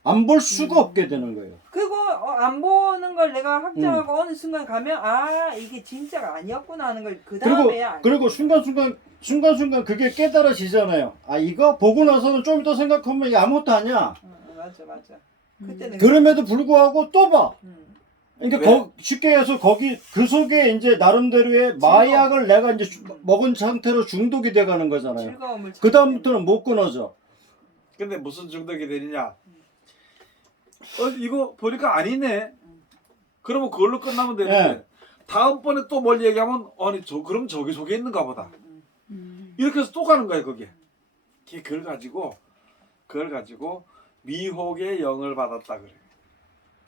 안 볼 수가 없게 되는 거예요. 그리고 안 보는 걸 내가 확정하고 어느 순간 가면 아 이게 진짜가 아니었구나 하는 걸 그 다음에 그리고 순간순간 그게 깨달아지잖아요. 아 이거 보고 나서는 좀 더 생각하면 이게 아무것도 아니야. 맞아. 그때는 그럼에도 불구하고 또 봐. 그러니까 왜? 쉽게 해서 거기 그 속에 이제 나름대로의 마약을 내가 이제 먹은 상태로 중독이 돼가는 거잖아요. 즐거움을 그 다음부터는 못 끊어져. 근데 무슨 중독이 되느냐? 이거 보니까 아니네. 그러면 그걸로 끝나면 되는데 네. 다음번에 또 뭘 얘기하면 아니 그럼 저기 속에 있는가 보다. 이렇게 해서 또 가는 거야 그게. 그걸 가지고 미혹의 영을 받았다 그래.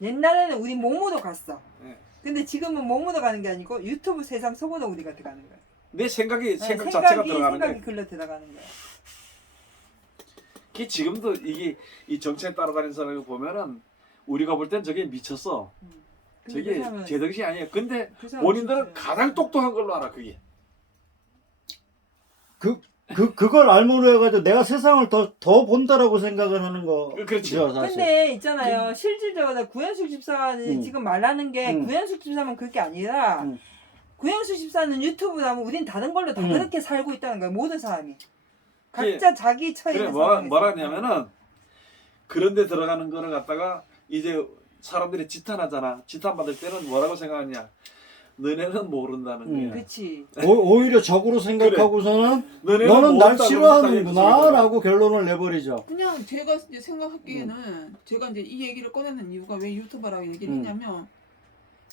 옛날에는 우리 목모도 갔어. 네. 근데 지금은 목모도 가는 게 아니고 유튜브 세상 속으로 우리가 들어가는 거야. 내 생각 자체가 들어가는 거야. 생각이 글러 들어가는 거야. 그 지금도 이게 이 정체에 따라다니는 사람을 보면은 우리가 볼 땐 저게 미쳤어. 근데 저게 그 사람은- 제정신이 아니야. 근데 그 사람은 본인들은 진짜- 가장 똑똑한 걸로 알아 그게. 그걸 알므로 해가지고 내가 세상을 더 본다라고 생각을 하는 거. 그렇지. 사실. 근데 있잖아요. 실질적으로 구현숙 집사는 지금 말하는 게 음. 구현숙 집사만 그게 아니라 음. 구현숙 집사는 유튜브라면 우린 다른 걸로 다 음. 그렇게 살고 있다는 거야. 모든 사람이. 각자 자기 처해 그래 있는 뭐라냐면은 그런데 들어가는 거를 갖다가 이제 사람들이 지탄하잖아. 지탄 받을 때는 뭐라고 생각하냐? 너네는 모른다는 거야. 그렇지. 오히려 적으로 생각하고서는 너네는 너는 날 모른다 싫어하는구나 그러면서 라고 결론을 내버리죠. 그냥 제가 이제 생각하기에는 제가 이제 이 얘기를 꺼내는 이유가 왜 유튜버라고 얘기를 했냐면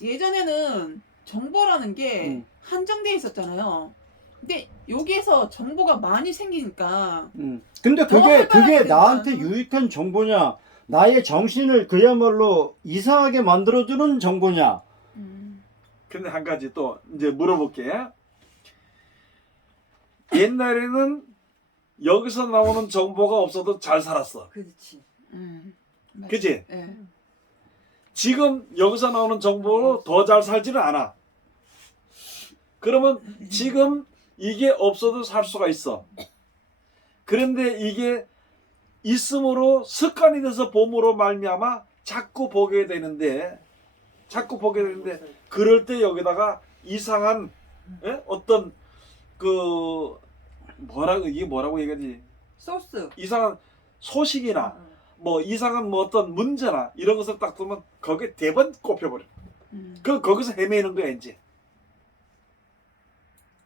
예전에는 정보라는 게 한정돼 있었잖아요. 근데 여기에서 정보가 많이 생기니까 근데 더 그게 활발하게 나한테 되잖아. 유익한 정보냐, 나의 정신을 그야말로 이상하게 만들어주는 정보냐. 근데 한 가지 또 이제 물어볼게. 옛날에는 여기서 나오는 정보가 없어도 잘 살았어. 그렇지. 맞아. 그치? 예. 지금 여기서 나오는 정보로 더 잘 살지는 않아. 그러면 지금 이게 없어도 살 수가 있어. 그런데 이게 있음으로 습관이 돼서 봄으로 말미암아 자꾸 보게 되는데 그럴 때 여기다가 이상한 어떤 그 이게 뭐라고 얘기하지? 소스. 이상한 소식이나 뭐 이상한 뭐 어떤 문제나 이런 것을 딱 두면 거기에 대번 꼽혀버려. 거기서 헤매는 거야 이제.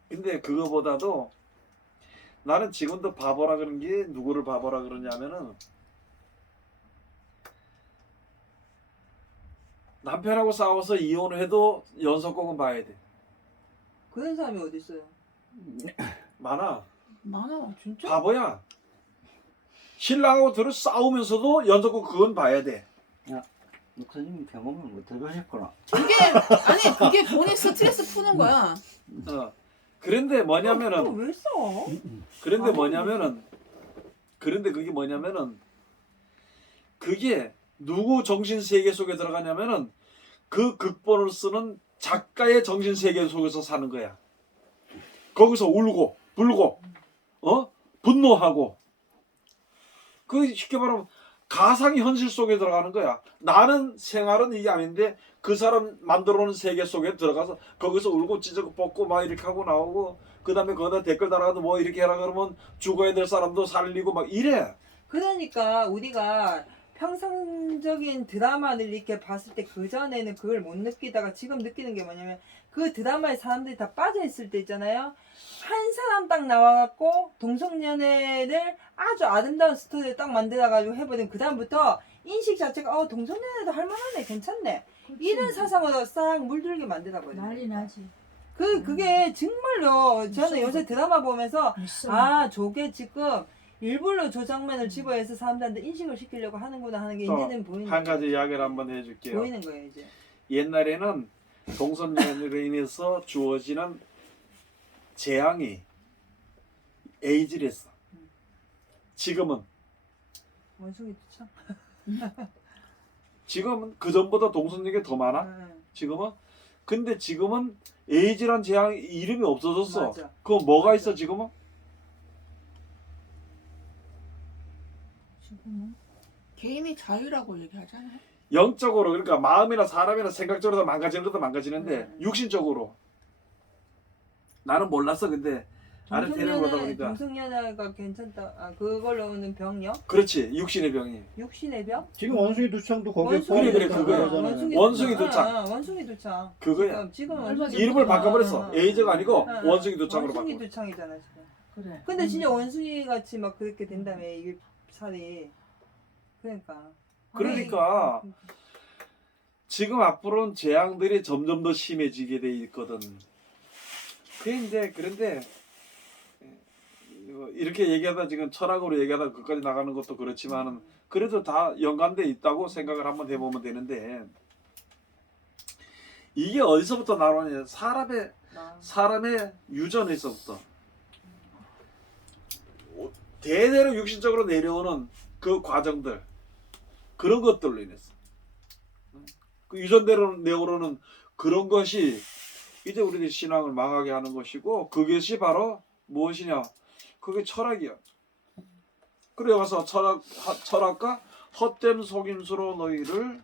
근데 그거보다도 나는 지금도 바보라 그런 게 누구를 바보라 그러냐면은 남편하고 싸워서 이혼을 해도 연속곡은 봐야 돼. 그런 사람이 어디 있어요? 많아. 많아 진짜. 바보야. 신랑하고 둘이 싸우면서도 연속곡 그건 봐야 돼. 목사님 경험을 못 해보셨구나. 그게 본인 스트레스 푸는 거야. 그런데 뭐냐면은 왜 써? 그런데 그게 뭐냐면은 그게 누구 정신 세계 속에 들어가냐면은 그 극본을 쓰는 작가의 정신 세계 속에서 사는 거야. 거기서 울고 불고 분노하고 그 쉽게 말하면 가상의 현실 속에 들어가는 거야. 나는 생활은 이게 아닌데 그 사람 만들어 놓은 세계 속에 들어가서 거기서 울고 찢고 뽑고 막 이렇게 하고 나오고 그 다음에 거기다 댓글 달아가지고 뭐 이렇게 하라 그러면 죽어야 될 사람도 살리고 막 이래. 그러니까 우리가 평상적인 드라마를 이렇게 봤을 때 그전에는 그걸 못 느끼다가 지금 느끼는 게 뭐냐면 그 드라마에 사람들이 다 빠져있을 때 있잖아요. 한 사람 딱 나와갖고 동성연애를 아주 아름다운 스토리를 딱 만들어가지고 해버리면 그 다음부터 인식 자체가 동성연애도 할만하네 괜찮네 이런 사상으로 싹 물들게 만들어버려요. 난리 나지. 그게 정말로 저는 요새 드라마 보면서 있어. 저게 지금 일부러 저 장면을 집어해서 사람들한테 인식을 시키려고 하는구나 하는 게 또 이제는 보이는 한 거예요. 가지 이야기를 한번 해줄게요. 보이는 거예요 이제. 옛날에는 동성연애로 인해서 주어지는 재앙이 에이즈를 했어. 지금은 원숭이도 참. 지금은 그 전보다 동성연애가 더 많아. 지금은 근데 지금은 에이즈란 재앙 이름이 없어졌어. 맞아. 그거 뭐가 맞아. 있어 지금은? 지금은 개인의 자유라고 얘기하잖아요. 영적으로 그러니까 마음이나 사람이나 생각적으로 망가지는 것도 망가지는데 육신적으로 나는 몰랐어. 근데 나는 데려보다 보니까 동성연애가 괜찮다. 그걸로 오는 병요? 그렇지 육신의 병이 육신의 병? 지금 원숭이 두창도 거기에 원숭이 그래, 포함됐다고 그거야. 그러잖아요. 원숭이 두창. 원숭이 두창. 그거야. 지금 얼마 전에 이름을 바꿔버렸어. 에이즈가 아니고 원숭이 두창으로 원숭이 바꿔. 두창이잖아 지금. 그래. 근데 진짜 원숭이 같이 막 그렇게 된다며 이게 살이. 그러니까 지금 앞으로는 재앙들이 점점 더 심해지게 돼 있거든. 그런데 이렇게 얘기하다 지금 철학으로 얘기하다 그까지 나가는 것도 그렇지만은 그래도 다 연관돼 있다고 생각을 한번 해보면 되는데 이게 어디서부터 나오냐? 사람의 유전에서부터 대대로 육신적으로 내려오는 그 과정들 그런 것들로 인해서 그 유전대로 내오르는 그런 것이 이제 우리들 신앙을 망하게 하는 것이고 그것이 바로 무엇이냐? 그게 철학이야. 그래 가서 철학과 헛된 속임수로 너희를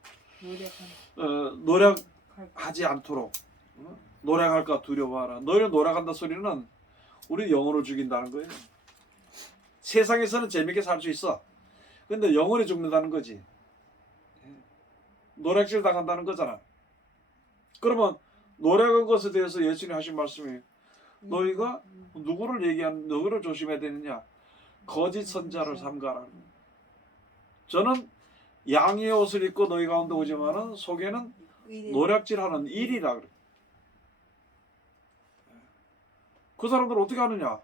노력하지 않도록 노력할까 두려워하라. 너희를 노력한다 소리는 우리 영혼을 죽인다는 거예요. 세상에서는 재밌게 살 수 있어. 근데 영혼이 죽는다는 거지. 노략질 당한다는 거잖아. 그러면 노략한 것에 대해서 예수님이 하신 말씀이 너희가 누구를 조심해야 되느냐? 거짓 선자를 삼가라. 저는 양의 옷을 입고 너희 가운데 오지만은 속에는 노략질하는 일이라 그래. 그 사람들 어떻게 하느냐?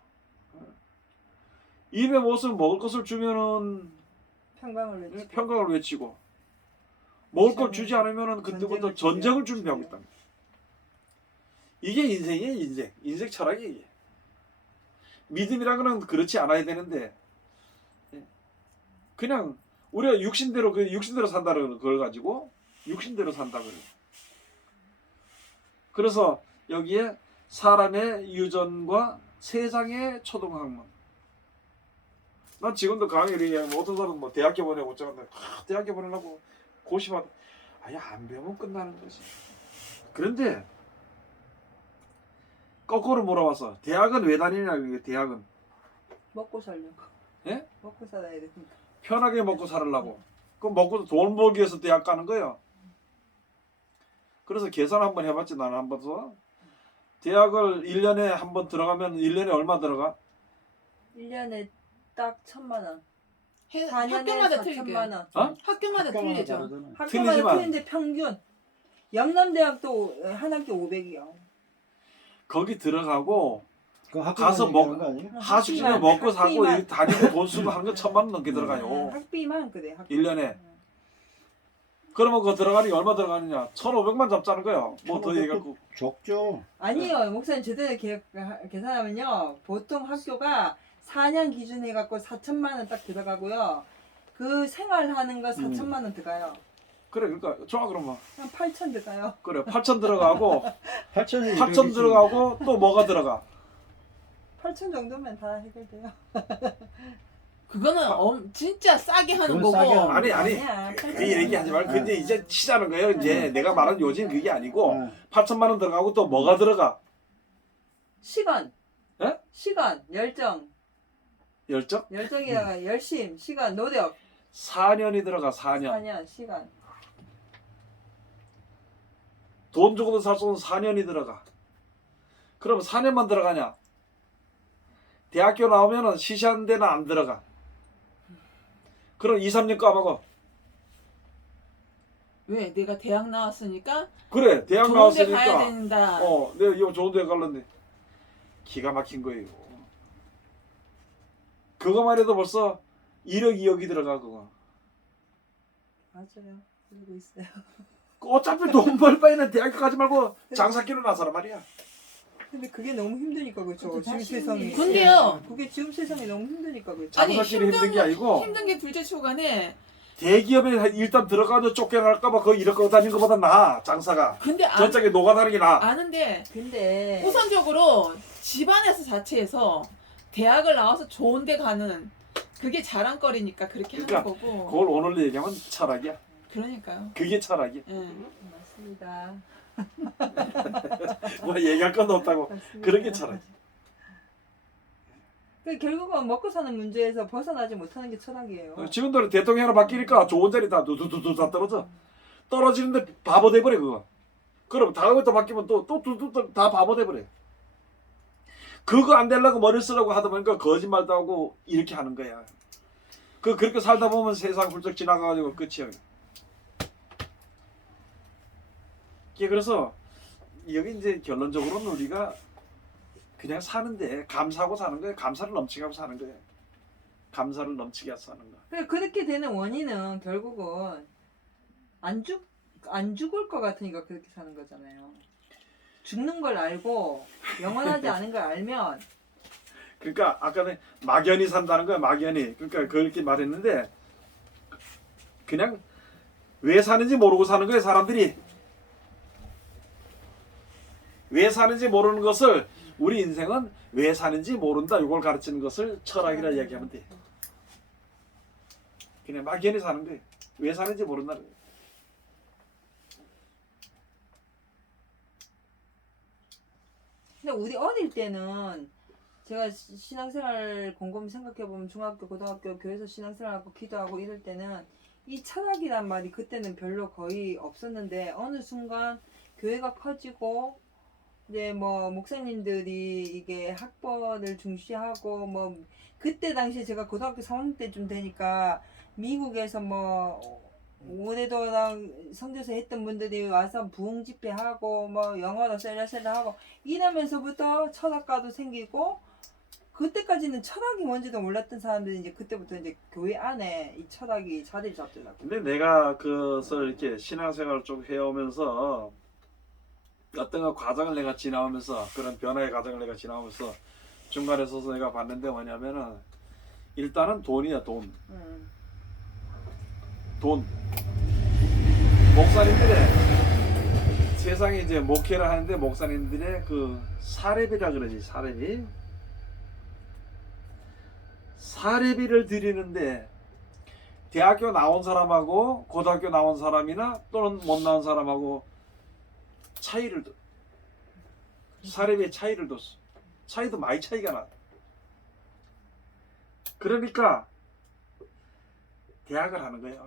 입에 무엇을 먹을 것을 주면은 평강을 외치고 먹을 걸 주지 않으면은 그때부터 전쟁을 준비하고 있다. 이게 인생이에요, 인생 철학이 이게. 믿음이란 거는 그렇지 않아야 되는데 그냥 우리가 육신대로 산다는 걸 가지고 육신대로 산다 그래요. 그래서 여기에 사람의 유전과 세상의 초등학문. 난 지금도 강의를 얘기하면 어떤 사람은 뭐 대학교 보내고 어쩌는데 대학교 보내려고 고시받아. 아예 안 배우면 끝나는 거지. 그런데 거꾸로 물어봐서 대학은 왜 다니냐 이게 대학은 먹고 살려고. 예? 먹고 살아야 되니까. 편하게 먹고 살으려고. 그럼 먹고 돈 벌기 위해서 대학 가는 거예요. 그래서 계산 한번 해봤지 나는 한 번서 대학을 1년에 한 번 들어가면 1년에 얼마 들어가? 1년에 딱 1,000만 원. 학교마다 4년에 틀리게. 4천만 원. 어? 학교마다 틀리죠. 다르잖아요. 학교마다 틀리지만- 틀린데 평균. 영남대학도 한 학기 500이요. 거기 들어가고 그 학교 가서 얘기하는 거 아니에요? 하숙집에 먹고 사고 학비만. 이렇게 다니고 돈 쓰고 하는 건 1,000만 원 넘게 들어가요. 학비만 그래. 학비. 1년에. 그러면 그거 들어가니 얼마 들어가느냐? 1,500만 잡자는 거예요. 뭐 더 1,500 얘기하고. 적죠. 아니요. 목사님 제대로 계산하면요. 보통 학교가 4년 기준 해갖고 4천만 원 딱 들어가고요. 그 생활하는 거 4천만 원 들어가요. 그래 그러니까 좋아 그러면. 한 8천 들어가요. 그래 8천 들어가고 8,000이 8천 들어가고 또 뭐가 들어가? 8천 정도면 다 해결돼요. 그거는 진짜 싸게 하는 그건 거고. 싸게 하는 아니 아니야. 그 얘기하지 말고 근데 이제 치자는 거예요. 이제 내가 말한 요지는 그게 아니고 네. 8천만 원 들어가고 또 뭐가 들어가? 시간. 예? 시간, 열정. 열정? 열심, 시간, 노력. 4년이 들어가 4년. 4년, 시간. 돈 주고도 살 수 없는 4년이 들어가. 그럼 4년만 들어가냐? 대학교 나오면은 시시한 데는 안 들어가. 그럼 2, 3년 까먹어. 왜? 내가 대학 나왔으니까 그래 대학 좋은 데 가야 나왔으니까 된다. 내가 이거 좋은 데 갈란데 기가 막힌 거예요. 그거만 해도 벌써 1억 2억이 들어가 그거. 맞아요. 그러고 있어요. 어차피 돈 벌 바에는 대학교 가지 말고 장사끼로 나서란 말이야. 근데 그게 너무 힘드니까 그렇죠. 그것도 지금 다시 세상이. 힘들지. 근데요. 그게 지금 세상이 너무 힘드니까 그렇죠. 아니, 장사끼리 힘든 게 아니고 힘든 게 둘째 초간에 대기업에 일단 들어가도 쫓겨날까봐 그거 이렇게 다니는 것보다 나아 장사가. 근데 저쪽에 녹아다니는 게 나아. 아는데 근데 우선적으로 집안에서 자체에서 대학을 나와서 좋은 데 가는 그게 자랑거리니까 그렇게 그러니까 하는 거고. 그걸 오늘로 얘기하면 철학이야. 그러니까요. 그게 철학이야. 예. 맞습니다. 뭐 얘기할 건 없다고. 맞습니다. 그런 게 철학이야. 그 결국은 먹고 사는 문제에서 벗어나지 못하는 게 철학이에요. 지금도 대통령 하나 바뀌니까 좋은 자리 다 두두두두 다 떨어져. 떨어지는데 바보 돼버려 그거. 그럼 다음에 또 바뀌면 또 두두두 다 바보 돼버려. 그거 안 되려고 머리 쓰라고 하다 보니까 거짓말도 하고 이렇게 하는 거야. 그렇게 살다 보면 세상 훌쩍 지나가가지고 끝이야. 그래서 여기 이제 결론적으로는 우리가 그냥 사는데 감사하고 사는 거예요. 감사를 넘치게 하고 사는 거예요. 감사를 넘치게 해서 사는 거. 그렇게 되는 원인은 결국은 안 죽을 것 같으니까 그렇게 사는 거잖아요. 죽는 걸 알고 영원하지 않은 걸 알면 그러니까 아까는 막연히 산다는 거야. 막연히. 그러니까 그렇게 말했는데 그냥 왜 사는지 모르고 사는 거예요. 사람들이. 왜 사는지 모르는 것을 우리 인생은 왜 사는지 모른다. 이걸 가르치는 것을 철학이라 이야기하면 돼. 그냥 막연히 사는 거예요. 왜 사는지 모른다는 거예요. 근데 우리 어릴 때는 제가 신앙생활 곰곰이 생각해보면 중학교, 고등학교, 교회에서 신앙생활하고 기도하고 이럴 때는 이 철학이란 말이 그때는 별로 거의 없었는데 어느 순간 교회가 커지고 이제 뭐 목사님들이 이게 학벌을 중시하고 뭐 그때 당시에 제가 고등학교 3학년 때쯤 되니까 미국에서 뭐 오대도랑 성교사 했던 분들이 와서 부흥 집회하고 뭐 영어로 셀라셀라 하고 이러면서부터 철학과도 생기고 그때까지는 철학이 뭔지도 몰랐던 사람들이 이제 그때부터 이제 교회 안에 이 철학이 자리를 잡더라고요. 근데 내가 그것을 이렇게 신앙생활을 좀 해오면서 어떤 과정을 내가 지나오면서 그런 변화의 과정을 내가 지나오면서 중간에 서서 내가 봤는데 뭐냐면은 일단은 돈이야 돈. 돈. 목사님들의 세상에 이제 목회를 하는데 목사님들의 그 사례비라 그러지 사례비. 사례비를 드리는데 대학교 나온 사람하고 고등학교 나온 사람이나 또는 못 나온 사람하고 차이를 둬. 사례비의 차이를 뒀어. 차이도 많이 차이가 나. 그러니까 대학을 하는 거야.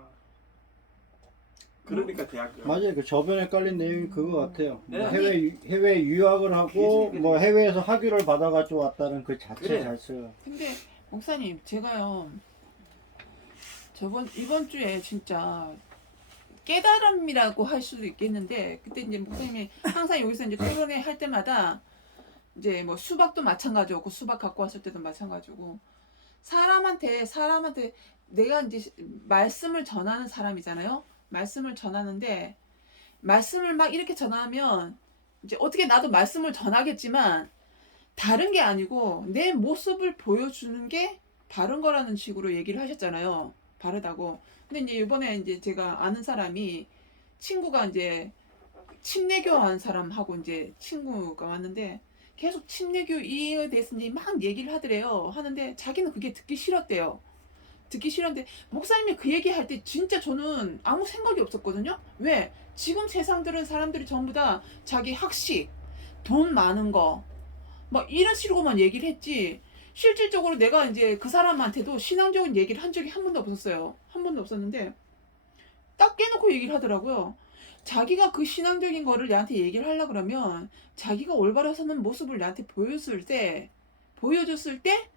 그러니까 대학을. 맞아요. 그 저번에 깔린 내용이 그거 같아요. 네. 뭐 해외 유학을 하고 그지. 뭐 해외에서 학위를 받아가지고 왔다는 그 자체 그래. 자체가. 근데 목사님 제가요 이번 주에 진짜 깨달음이라고 할 수도 있겠는데 그때 이제 목사님이 항상 여기서 이제 토론회 할 때마다 이제 뭐 수박도 마찬가지고 수박 갖고 왔을 때도 마찬가지고 사람한테 내가 이제 말씀을 전하는 사람이잖아요. 말씀을 전하는데 말씀을 막 이렇게 전하면 이제 어떻게 나도 말씀을 전하겠지만 다른 게 아니고 내 모습을 보여주는 게 바른 거라는 식으로 얘기를 하셨잖아요. 바르다고. 근데 이제 이번에 이제 제가 아는 사람이 친구가 이제 침례교 한 사람하고 이제 친구가 왔는데 계속 침례교에 대해서 이제 막 얘기를 하더래요. 하는데 자기는 그게 듣기 싫었대요. 듣기 싫었는데 목사님이 그 얘기할 때 진짜 저는 아무 생각이 없었거든요. 왜? 지금 세상들은 사람들이 전부 다 자기 학식, 돈 많은 거 막 이런 식으로만 얘기를 했지 실질적으로 내가 이제 그 사람한테도 신앙적인 얘기를 한 적이 한 번도 없었어요. 한 번도 없었는데 딱 깨놓고 얘기를 하더라고요. 자기가 그 신앙적인 거를 나한테 얘기를 하려고 그러면 자기가 올바로 서는 모습을 나한테 보여줬을 때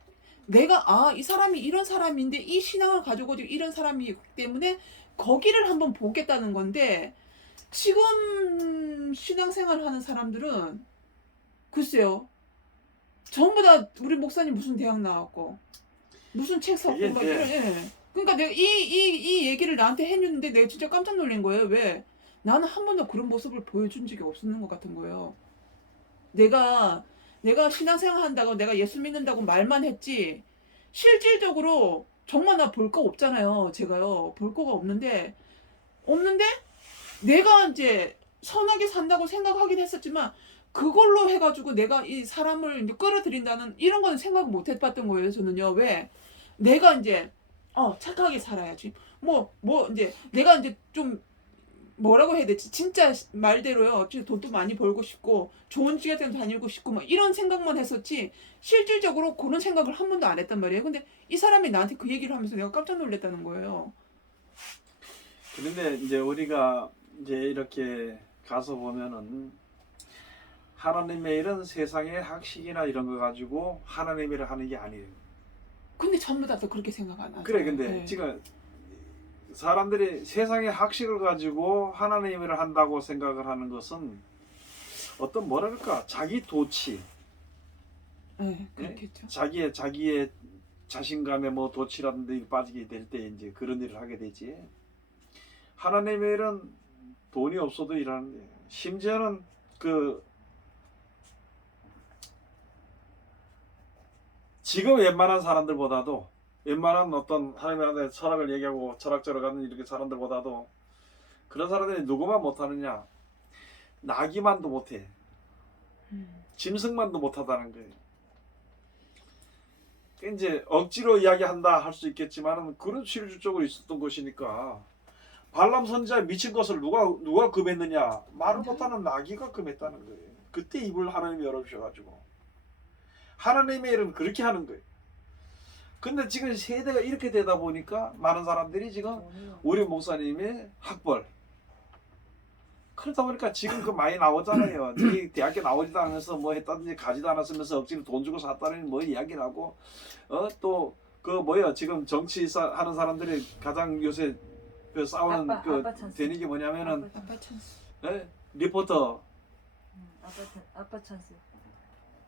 내가 이 사람이 이런 사람인데 이 신앙을 가지고 이런 사람이기 때문에 거기를 한번 보겠다는 건데 지금 신앙생활을 하는 사람들은 글쎄요. 전부 다 우리 목사님 무슨 대학 나왔고 무슨 책 썼고 이게 막 이제- 이런 그러니까 내가 이 얘기를 나한테 해줬는데 내가 진짜 깜짝 놀란 거예요. 왜? 나는 한 번도 그런 모습을 보여준 적이 없었는 것 같은 거예요. 내가 신앙생활 한다고 내가 예수 믿는다고 말만 했지 실질적으로 정말 나 볼 거 없잖아요. 제가요. 볼 거가 없는데 내가 이제 선하게 산다고 생각하긴 했었지만 그걸로 해가지고 내가 이 사람을 이제 끌어들인다는 이런 거는 생각 못 해봤던 거예요. 저는요. 왜? 내가 이제 착하게 살아야지. 이제 내가 이제 좀 뭐라고 해야 되지? 진짜 말대로요. 진짜 돈도 많이 벌고 싶고 좋은 직장도 다니고 싶고 막 이런 생각만 했었지 실질적으로 그런 생각을 한 번도 안 했단 말이에요. 근데 이 사람이 나한테 그 얘기를 하면서 내가 깜짝 놀랐다는 거예요. 그런데 이제 우리가 이제 이렇게 가서 보면은 하나님의 일은 세상의 학식이나 이런 거 가지고 하나님의 일을 하는 게 아니에요. 근데 전부 다 또 그렇게 생각 안 하죠. 그래 근데 네. 지금 사람들이 세상의 학식을 가지고 하나님의 일을 한다고 생각을 하는 것은 어떤 뭐랄까 자기 도취, 네, 그렇겠죠. 자기의 자신감에 뭐 도취라든지 빠지게 될 때 이제 그런 일을 하게 되지. 하나님의 일은 돈이 없어도 일하는 데 심지어는 지금 웬만한 사람들보다도 웬만한 어떤 하나님의 철학을 얘기하고 철학적으로 가는 이렇게 사람들보다도 그런 사람들이 누구만 못하느냐 나기만도 못해 짐승만도 못하다는 거예요. 이제 억지로 이야기한다 할 수 있겠지만은 그런 실질적으로 있었던 것이니까 발람 선지자 미친 것을 누가 금했느냐 말을 못하는 나귀가 금했다는 거예요. 그때 입을 하나님이 열어주셔가지고 하나님의 일은 그렇게 하는 거예요. 근데 지금 세대가 이렇게 되다 보니까 많은 사람들이 지금 우리 목사님의 학벌 그러다 보니까 지금 그 많이 나오잖아요. 이 대학교 나오지도 않아서 뭐 했다든지 가지도 않았으면서 억지로 돈 주고 샀다는 뭐 이야기를 하고 또 그 뭐야 지금 정치 하는 사람들이 가장 요새 그 싸우는 아빠 찬스. 되는 게 뭐냐면은 아빠 찬스. 리포터 아빠 찬스.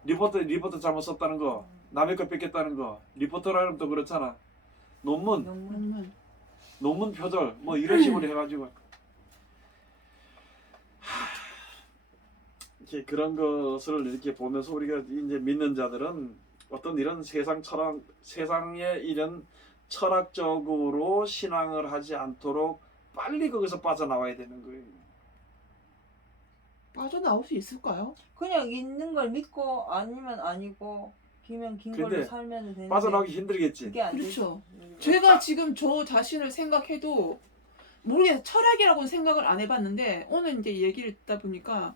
리포터 잘못 썼다는 거 남의 거 뺏겼다는 거 리포터라면 또 그렇잖아. 논문 표절 뭐 이런 식으로 해가지고 이렇게 그런 것을 이렇게 보면서 우리가 이제 믿는 자들은 어떤 이런 세상에 이런 철학적으로 신앙을 하지 않도록 빨리 거기서 빠져나와야 되는 거예요. 빠져나올 수 있을까요? 그냥 있는 걸 믿고 아니면 아니고 기면 긴 걸로 근데 살면 되는데 빠져나오기 힘들겠지. 그게 안 그렇죠. 되죠. 제가 지금 저 자신을 생각해도 모르겠어요. 철학이라고는 생각을 안 해봤는데 오늘 이제 얘기를 듣다 보니까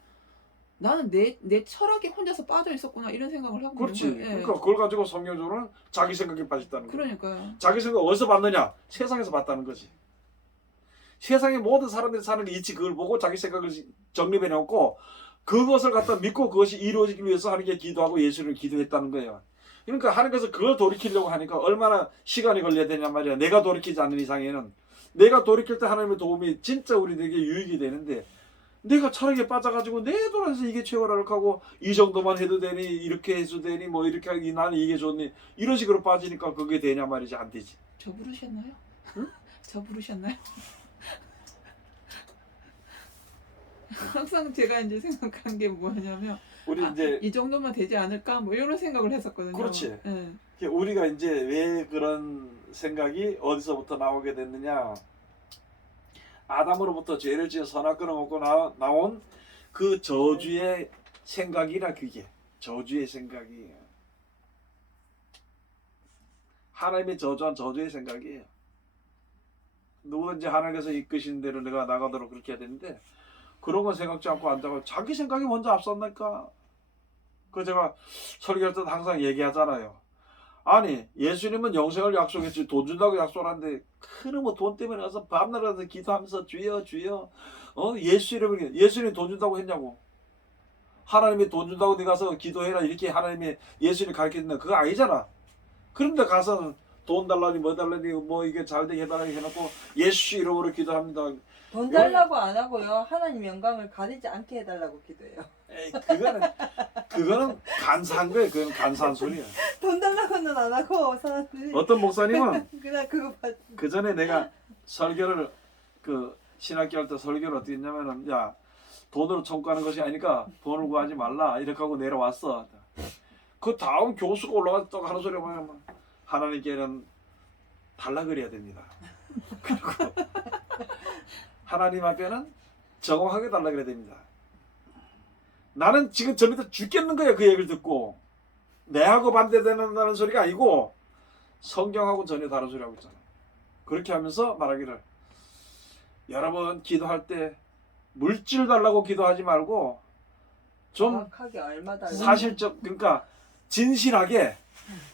나는 내 철학에 혼자서 빠져 있었구나 이런 생각을 하고 그렇지. 있는 거예요. 예. 그러니까 그걸 가지고 성경적으로는 자기 생각에 빠졌다는 거야. 그러니까요. 자기 생각 어디서 봤느냐? 세상에서 봤다는 거지. 세상의 모든 사람들이 사는 이치 그걸 보고 자기 생각을 정립해 놓고 그것을 갖다 믿고 그것이 이루어지기 위해서 하는 게 기도하고 예수를 기도했다는 거예요. 그러니까 하나님께서 그걸 돌이키려고 하니까 얼마나 시간이 걸려야 되냐 말이야. 내가 돌이키지 않는 이상에는 내가 돌이킬 때 하나님의 도움이 진짜 우리들에게 유익이 되는데 내가 철학에 빠져가지고 내 돌아서 이게 최고라고 하고 이 정도만 해도 되니 이렇게 해도 되니 뭐 이렇게 하기 나는 이게 좋니 이런 식으로 빠지니까 그게 되냐 말이지 안 되지. 저 부르셨나요? 응? 저 부르셨나요? 항상 제가 이제 생각한 게 뭐냐면 우리 이제 이 정도만 되지 않을까 뭐 이런 생각을 했었거든요. 그렇지. 예. 우리가 이제 왜 그런 생각이 어디서부터 나오게 됐느냐? 아담으로부터 죄를 지어 선악과를 먹고 나온 그 저주의 생각이라 그게 저주의 생각이에요. 하나님의 저주한 저주의 생각이에요. 누구든지 하나님께서 이끄시는 대로 내가 나가도록 그렇게 해야 되는데 그런 건 생각지 않고 앉아가 자기 생각이 먼저 앞섰니까. 그 제가 설교할 때 항상 얘기하잖아요. 아니 예수님은 영생을 약속했지 돈 준다고 약속하는데 큰 뭐 돈 때문에 가서 밤낮 가서 기도하면서 주여 주여 예수 이름으로 예수님이 돈 준다고 했냐고. 하나님이 돈 준다고 네가 가서 기도해라 이렇게 하나님이 예수님이 가르쳤는데 그거 아니잖아. 그런데 가서 돈 달라니 뭐 달라니 뭐 이게 잘되게 해달라고 해놓고 예수 이름으로 기도합니다. 돈 달라고 안 하고요. 하나님 영광을 가리지 않게 해달라고 기도해요. 에이, 그거는 간사한 거예요. 그건 간사한 소리야. 돈 달라고는 안 하고 사람들이 어떤 목사님은 그냥 그거 받. 그 전에 내가 설교를 그 신학교 할 때 설교를 어떻게 했냐면은 야 돈으로 청구하는 것이 아니니까 돈을 구하지 말라 이렇게 하고 내려왔어. 그 다음 교수가 올라가서 또 하는 소리가 뭐냐면 하나님께는 달라 그래야 됩니다. 그리고 하나님 앞에는 정확하게 달라 그래야 됩니다. 나는 지금 저 밑에 죽겠는 거야 그 얘기를 듣고 내하고 반대되는 소리가 아니고 성경하고 전혀 다른 소리 하고 있잖아. 그렇게 하면서 말하기를 여러분 기도할 때 물질 달라고 기도하지 말고 좀 정확하게 얼마 달라고. 사실적 그러니까 진실하게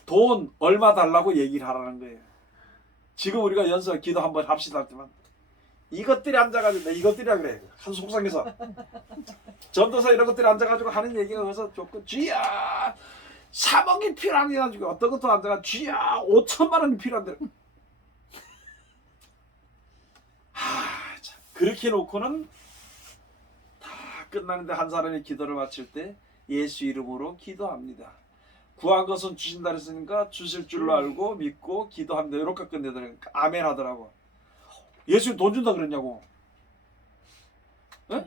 돈 얼마 달라고 얘기를 하라는 거예요. 지금 우리가 연습 기도 한번 합시다 할 때만 이것들이 앉아가지고 이것들이라 그래 한 속상해서 전도사 이런 것들이 앉아가지고 하는 얘기가 그래서 조금 쥐야 3억이 필요하게 가지고 어떤 것도 앉아가 쥐야 5천만 원이 필요한데 참 그렇게 놓고는 다 끝나는데 한 사람이 기도를 마칠 때 예수 이름으로 기도합니다. 구한 것은 주신다 그랬으니까 주실 줄로 알고 믿고 기도합니다. 이렇게 끝내더라고요. 아멘 하더라고. 예수님 돈 준다 그랬냐고. 에?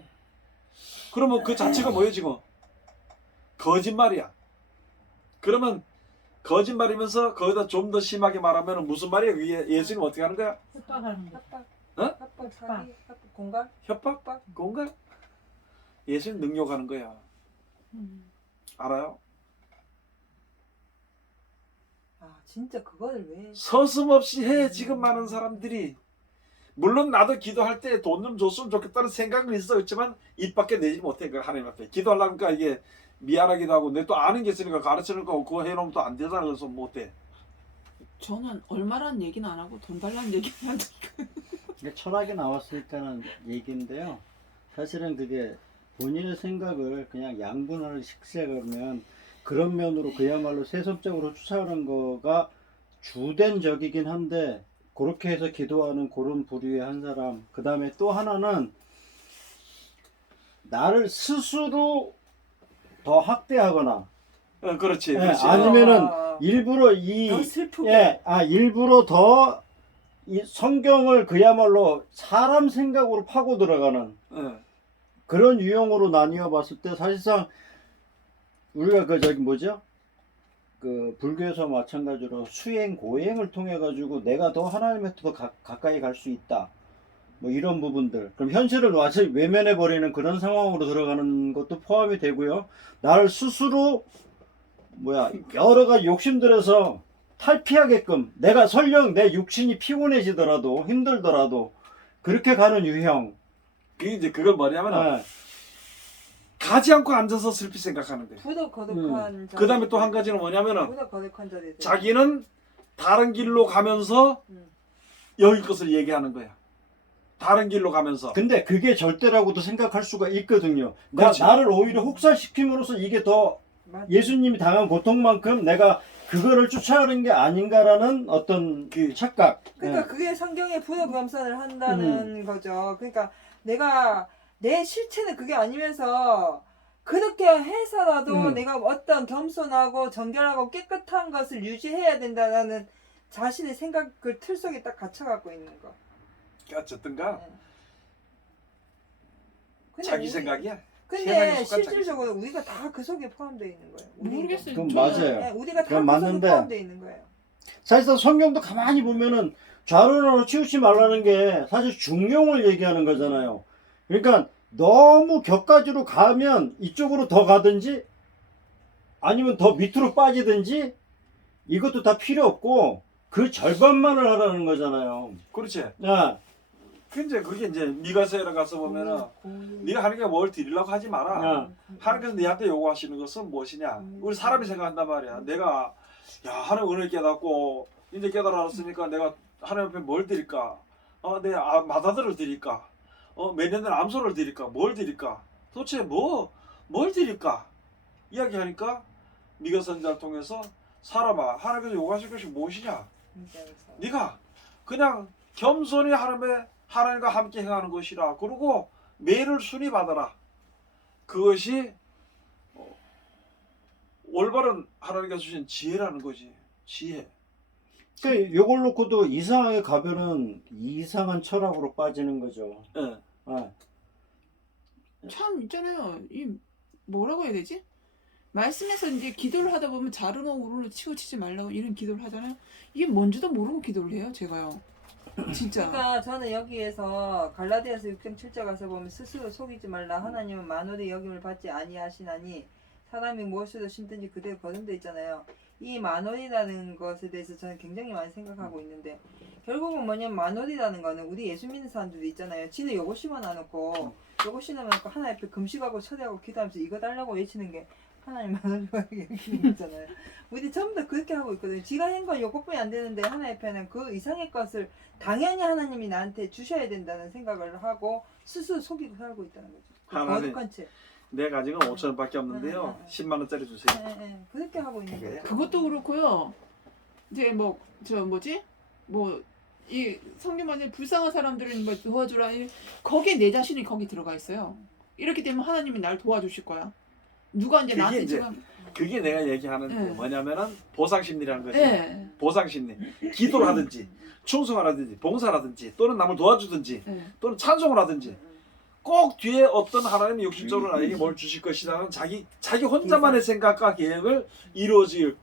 그러면 그 자체가 뭐예요 지금? 거짓말이야. 그러면 거짓말이면서 거기다 좀 더 심하게 말하면 무슨 말이야? 그게 예수님 어떻게 하는 거야? 협박하는 거. 협박. 어? 협박 사기. 협박 공갈. 협박? 공갈? 예수님 능욕하는 거야. 알아요? 아 진짜 그거를 왜? 서슴없이 해 지금 많은 사람들이. 물론 나도 기도할 때 돈 좀 줬으면 좋겠다는 생각은 있어. 그렇지만 입 밖에 내지 못해. 그 하나님 앞에 기도하려니까 이게 미안하기도 하고 내 또 아는 게 있으니까 가르치는 거 그거 해놓으면 또 안 되잖아. 그래서 못해. 저는 얼마란 얘기는 안 하고 돈 달라는 얘기만 하니까. 이게 철학이 나왔으니까는 얘기인데요. 사실은 그게 본인의 생각을 그냥 양분을 식색하면 그런 면으로 그야말로 세속적으로 추구하는 거가 주된 적이긴 한데 그렇게 해서 기도하는 그런 부류의 한 사람. 그 다음에 또 하나는 나를 스스로 더 학대하거나 그렇지. 예, 그렇지. 아니면은 아, 일부러 더 슬프게. 일부러 더 이 성경을 그야말로 사람 생각으로 파고 들어가는 예. 그런 유형으로 나뉘어 봤을 때 사실상 우리가 그 저기 뭐죠? 그 불교에서 마찬가지로 수행 고행을 통해 가지고 내가 더 하나님한테 더 가까이 갈 수 있다. 뭐 이런 부분들. 그럼 현실을 완전히 외면해 버리는 그런 상황으로 들어가는 것도 포함이 되고요. 나를 스스로 여러 가지 욕심들에서 탈피하게끔 내가 설령 내 육신이 피곤해지더라도 힘들더라도 그렇게 가는 유형. 그게 이제 그걸 뭐냐면은 예. 가지 않고 앉아서 슬피 생각하는 거예요. 부덕 거듭한 그 다음에 또 한 가지는 뭐냐면은 부덕 거듭한 자들이 자기는 다른 길로 가면서 여기 것을 얘기하는 거야. 다른 길로 가면서. 근데 그게 절대라고도 생각할 수가 있거든요. 그렇죠. 나를 오히려 혹사시킴으로써 이게 더 맞- 예수님이 당한 고통만큼 내가 그거를 쫓아가는 게 아닌가라는 어떤 그 착각. 그러니까 예. 그게 성경에 부덕 겸손을 한다는 거죠. 그러니까 내가 내 실체는 그게 아니면서 그렇게 해서라도 내가 어떤 겸손하고 정결하고 깨끗한 것을 유지해야 된다는 자신의 생각 그 틀 속에 딱 갇혀 갖고 있는 거. 어쨌든가 근데 자기 우리- 생각이야. 근데 세상에 속한 실질적으로 우리가 다 그 속에 포함되어 있는 거예요. 모르겠어요. 그건 저는- 맞아요. 네, 우리가 다 그건 그 속에 맞는데 포함되어 있는 거예요. 사실상 성경도 가만히 보면은 좌론으로 치우치 말라는 게 사실 중용을 얘기하는 거잖아요. 그러니까 너무 격가지로 가면 이쪽으로 더 가든지 아니면 더 밑으로 빠지든지 이것도 다 필요 없고 그 절반만을 하라는 거잖아요. 그렇지. 야, 그게 이제 미가서에 가서 보면은 네가 하는 게 뭘 드리려고 하지 마라. 야, 하나님께서 네한테 요구하시는 것은 무엇이냐? 우리 사람이 생각한단 말이야. 내가 하나님 은혜 깨닫고 이제 깨달았으니까 내가 하나님 앞에 뭘 드릴까? 내 마다들을 드릴까? 매년 된 암소를 드릴까? 뭘 드릴까? 도대체 뭘 드릴까? 이야기하니까 미가 선지자를 통해서 사람아, 하나님께서 요구하실 것이 무엇이냐? 네가 그냥 겸손히 하나님과 함께 행하는 것이라. 그리고 매를 순히 받아라. 그것이 올바른 하나님께서 주신 지혜라는 거지. 지혜. 그러니까 이걸 놓고도 이상하게 가면은 이상한 철학으로 빠지는 거죠. 예. 아, 참 있잖아요. 이 뭐라고 해야 되지? 말씀에서 이제 기도를 하다 보면 자르노 우르르 치우치지 말라고 이런 기도를 하잖아요. 이게 뭔지도 모르고 기도를 해요, 제가요. 진짜. 그러니까 저는 여기에서 갈라디아서 6장 7절 가서 보면 스스로 속이지 말라. 하나님은 만월의 여김을 받지 아니하시나니 사람이 무엇으로 심든지 그대로 거둔데 있잖아요. 이 만월이라는 것에 대해서 저는 굉장히 많이 생각하고 있는데 결국은 뭐냐면 만월이라는 거는 우리 예수 믿는 사람들도 있잖아요. 지는 요거 심어놔놓고 요거 심어놓고 하나 옆에 금식하고 철회하고 기도하면서 이거 달라고 외치는 게 하나님 만월이라고 얘기하는 거잖아요. 우리 전부 다 그렇게 하고 있거든요. 지가 한 건 요것뿐이 안 되는데 하나 옆에는 그 이상의 것을 당연히 하나님이 나한테 주셔야 된다는 생각을 하고 스스로 속이고 살고 있다는 거죠. 하나님. 거룩한 채. 내 가지고 5,000원밖에 없는데요. 10만 원짜리 주세요. 그렇게 하고 있는 거예요. 그것도 그렇고요. 이제 이 성경만에 불쌍한 사람들은 뭐 도와주라. 거기에 내 자신이 거기 들어가 있어요. 이렇게 되면 하나님이 날 도와주실 거야. 누가 이제 그게 나한테 이제 지금 그게 내가 얘기하는 네. 게 뭐냐면은 보상심리라는 거지. 예. 보상심리. 기도를 하든지 충성을 하든지 봉사라든지 또는 남을 도와주든지 예. 또는 찬송을 하든지 꼭 뒤에 어떤 하나님이 육신적으로 나에게 뭘 주실 것이라는 자기 혼자만의 생각과 계획을 이루어질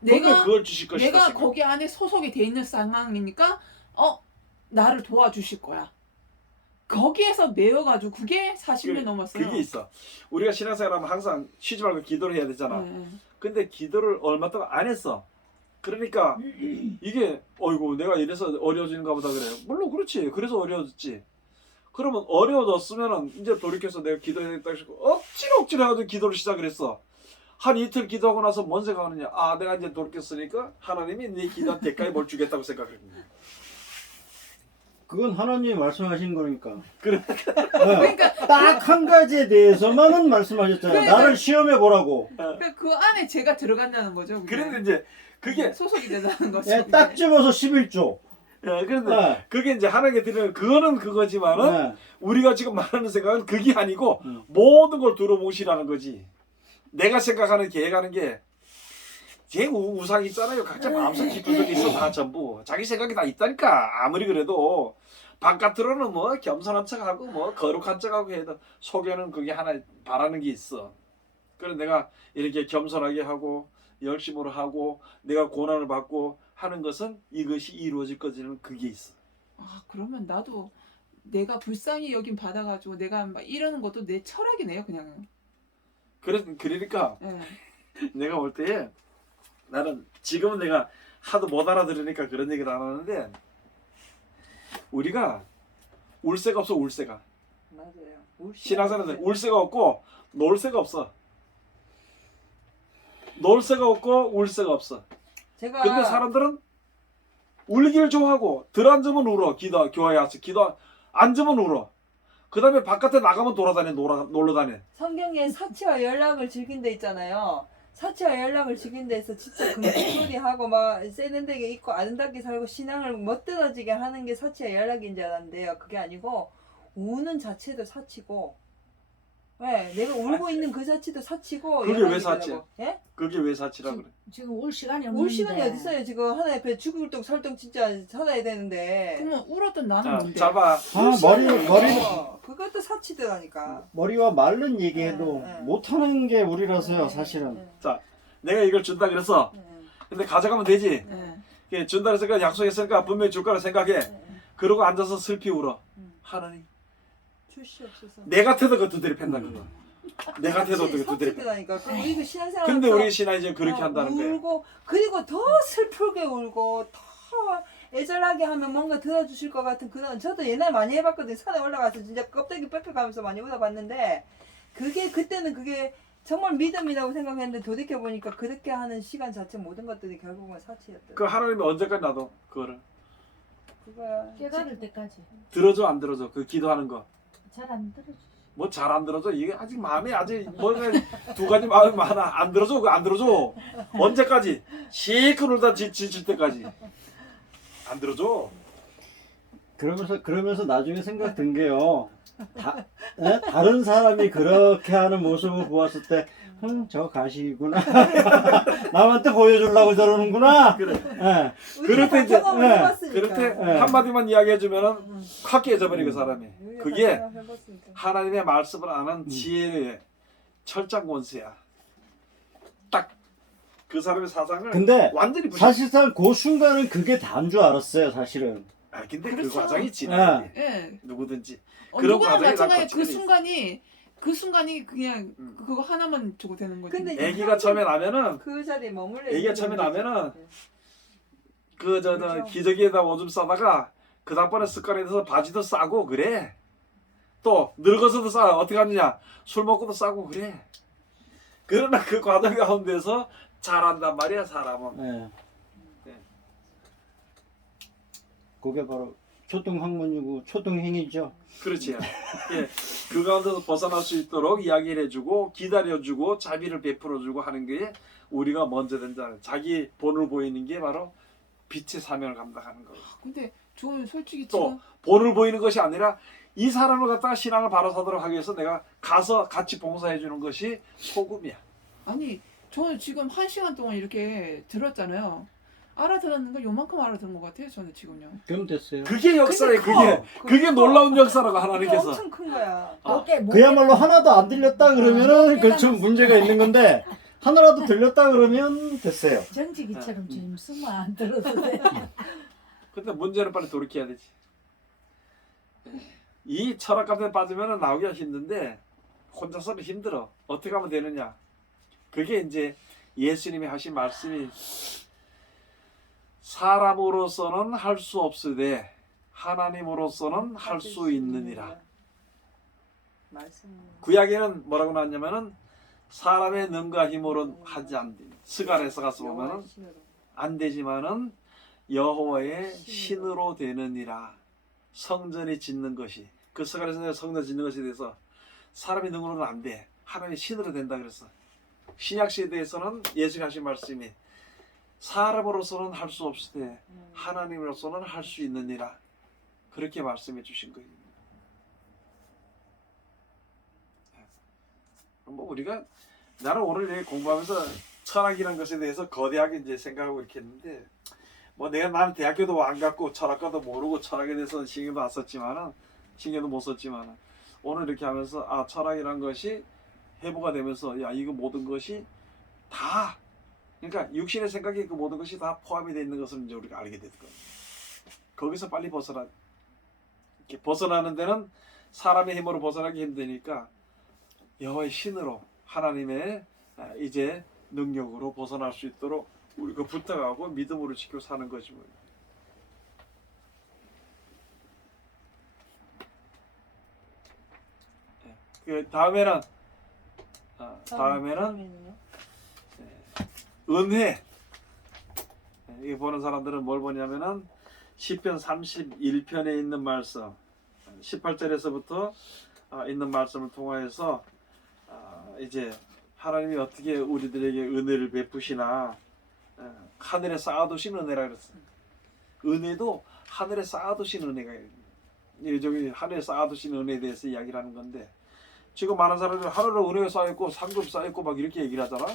내가 그걸 주실 것이다. 내가 생각. 거기 안에 소속이 돼 있는 상황이니까 나를 도와주실 거야. 거기에서 매여가지고 그게 40년 넘었어요. 그게 있어. 우리가 신앙생활하면 항상 쉬지 말고 기도를 해야 되잖아. 예. 근데 기도를 얼마 동안 안 했어. 그러니까 이게 어이구 내가 이래서 어려워지는가 보다 그래요. 물론 그렇지. 그래서 어려워졌지. 그러면 어려워졌으면은 이제 돌이켜서 내가 기도해야겠다 싶고 억지로 해가지고 기도를 시작을 했어. 한 이틀 기도하고 나서 뭔 생각하느냐. 내가 이제 돌이켰으니까 하나님이 네 기도한 대가에 뭘 주겠다고 생각했거든. 그건 하나님이 말씀하신 거니까. 그러니까 딱 한 가지에 대해서만은 말씀하셨잖아요. 그러니까- 나를 시험해 보라고. 그 안에 제가 들어간다는 거죠. 그게. 그런데 이제 그게 소속이 된다는 거죠. 예, 딱 집어서 11조. 그런데 네. 그게 이제 하나님께 드리는 그거는 그거지만은 네. 우리가 지금 말하는 생각은 그게 아니고 음. 모든 걸 들어보시라는 거지. 내가 생각하는 계획하는 게 제 우상이 있잖아요. 각자 마음속 깊은 속에 있어 다 전부 자기 생각이 다 있다니까. 아무리 그래도 바깥으로는 뭐 겸손한 척하고 뭐 거룩한 척하고 해도 속에는 그게 하나 바라는 게 있어. 그래서 내가 이렇게 겸손하게 하고 열심으로 하고 내가 고난을 받고 하는 것은 이것이 이루어질 것이라는 그게 있어. 아 그러면 나도 내가 불쌍히 여긴 받아가지고 내가 막 이러는 것도 내 철학이네요 그냥. 그러니까 예. 내가 볼 때 나는 지금은 내가 하도 못 알아들으니까 그런 얘기를 안 하는데 우리가 울새가 없어 울새가. 맞아요. 신앙생활은 울새가 없고 놀새가 없어. 놀새가 없고 울새가 없어. 제가 근데 사람들은 울기를 좋아하고 들앉으면 울어. 교회에 와서 기도 앉으면 울어. 그 다음에 바깥에 나가면 돌아다녀 놀러 다녀. 성경에 사치와 연락을 즐긴 데 있잖아요. 사치와 연락을 즐긴 데서 진짜 금소리 하고 막 세련되게 입고 아름답게 살고 신앙을 멋들어지게 하는 게 사치와 연락인 줄 알았는데요. 그게 아니고 우는 자체도 사치고, 네, 내가 울고 있는 그 자체도 사치고. 그게 왜 연락이더라고. 사치야? 예? 그게 왜 사치라 그래? 지금 올 시간이 울 없는데. 시간이 어딨어요. 지금 하나의 배 죽을 똥 살똥 진짜 살아야 되는데. 그러면 울었던 나는 자, 뭔데? 잘 봐. 그것도 사치더라니까. 머리와 마른 얘기해도 네. 못하는 게 우리라서요, 사실은. 내가 이걸 준다 그랬어. 근데 가져가면 되지. 예. 이게 준다 그랬으니까 약속했으니까 분명히 줄 거라 생각해. 그러고 앉아서 슬피 울어. 하나님. 출시 없어서. 내 같아도 그것도 들이팬다 그거. 내 같아도 그것도 들이팬다. 사치더라니까. 우리 그 신앙생활. 근데 우리 신앙이 지금 그렇게 한다는 거야. 울고 그리고 더 슬프게 울고 더 애절하게 하면 뭔가 들어주실 것 같은 그런. 저도 옛날 많이 해봤거든요. 산에 올라가서 진짜 껍데기 빽빽하면서 많이 울어봤는데 그게 그때는 그게 정말 믿음이라고 생각했는데 돌이켜 보니까 그렇게 하는 시간 자체 모든 것들이 결국은 사치였더라고요. 그 하나님이 언제까지 놔둬 그거를 그거야. 깨달을 때까지. 들어줘 안 들어줘 그 기도하는 거. 잘 안 들어주시. 뭐 잘 안 들어줘 이게 아직 마음이 아직 뭐가 두 가지 마음이 많아. 안 들어줘 그거 안 들어줘. 언제까지 시큰 울다 지칠 때까지 안 들어줘. 그러면서 나중에 생각 든 게요. 다른 사람이 그렇게 하는 모습을 보았을 때, 저 가시구나. 남한테 보여주려고 저러는구나. 그래. 예. 그럴 때 이제 경험을 해봤으니까. 그럴 때 네. 한마디만 이야기해주면은 확 깨져버리고 사람이. 우리가 그게 해봤으니까. 하나님의 말씀을 아는 지혜의 철장 권세야. 딱 그 사람의 사상을 근데 완전히 부셔. 사실상 그 순간은 그게 다인 줄 알았어요, 사실은. 아 근데 그렇죠. 그 과정이 지나야 돼. 예. 누구든지. 그런 누구나 과정이 마찬가지로 다 그 순간이 그냥 그거 하나만 주고 되는 거지. 근데 애기가 처음에 나면은 그 자리에 머물러. 애기가 있는 처음에 거지. 나면은 네. 그 기저귀에다 오줌 싸다가 그 다음번에 습관이 돼서 바지도 싸고 그래. 또 늙어서도 싸. 어떻게 하느냐. 술 먹고도 싸고 그래. 그러나 그 과정 가운데서 잘한단 말이야 사람은. 예. 네. 그게 바로 초등학문이고 초등행위죠. 그렇지. 예. 그 가운데서 벗어날 수 있도록 이야기를 해주고 기다려주고 자비를 베풀어주고 하는 게 우리가 먼저 된다. 자기 본을 보이는 게 바로 빛의 사명을 감당하는 거예요. 근데 저는 솔직히 또 지금 본을 보이는 것이 아니라 이 사람을 갖다가 신앙을 바로 사도록 하기 위해서 내가 가서 같이 봉사해 주는 것이 소금이야. 아니 저는 지금 1시간 동안 이렇게 들었잖아요. 알아들었는 걸 요만큼 알아들은 것 같아요. 저는 지금요. 그럼 됐어요. 그게 역사예요. 근데 커. 그게 놀라운 역사라고 그게 하나님께서. 엄청 큰 거야. 그야말로 하나도 안 들렸다 그러면은 그 좀 문제가 있는 건데 하나라도 들렸다 그러면 됐어요. 정직이처럼 좀 숨어 안 들어도 돼. 근데 문제는 빨리 돌이켜야 되지. 이 철학 같은 데 빠지면 나오기가 힘든데 혼자서는 힘들어. 어떻게 하면 되느냐. 그게 이제 예수님이 하신 말씀이 사람으로서는 할 수 없으되 하나님으로서는 할 수 있느니라. 말씀. 구약에는 뭐라고 나왔냐면은 사람의 능과 힘으로는 하지 않는 스가랴서 가서 보면은 안 되지만은 여호와의 신으로 되느니라. 성전이 짓는 것이 그 스가랴서 성전 짓는 것에 대해서 사람의 능으로는 안 돼. 하나님의 신으로 된다 그랬어. 신약 시대에서는 예수님이 하신 말씀이 사람으로서는 할 수 없으되 하나님으로서는 할 수 있느니라. 그렇게 말씀해 주신 거예요. 뭐 우리가 나는 오늘 이렇게 공부하면서 철학이라는 것에 대해서 거대하게 이제 생각하고 이렇게 했는데 뭐 나는 대학교도 안 갔고 철학과도 모르고 철학에 대해서는 신경도 안 썼지만은 신경도 못 썼지만은 오늘 이렇게 하면서 철학이란 것이 회부가 되면서 이거 모든 것이 다 그러니까 육신의 생각이 그 모든 것이 다 포함이 되어 있는 것을 이제 우리가 알게 됐거든요. 거기서 빨리 이렇게 벗어나는 데는 사람의 힘으로 벗어나기 힘드니까 여호와의 신으로 하나님의 이제 능력으로 벗어날 수 있도록 우리가 부탁하고 믿음으로 지키고 사는 거지 뭐. 그 다음에는 다음에는요? 은혜. 이 보는 사람들은 뭘 보냐면은 시편 31편에 있는 말씀 18절에서부터 있는 말씀을 통하여서 이제 하나님이 어떻게 우리들에게 은혜를 베푸시나 하늘에 쌓아두신 은혜라 그랬어요. 은혜도 하늘에 쌓아두신 은혜가 저기 하늘에 쌓아두신 은혜에 대해서 이야기를 하는 건데 지금 많은 사람들이 하늘에 은혜가 쌓여있고 상급이 쌓여있고 막 이렇게 얘기를 하잖아.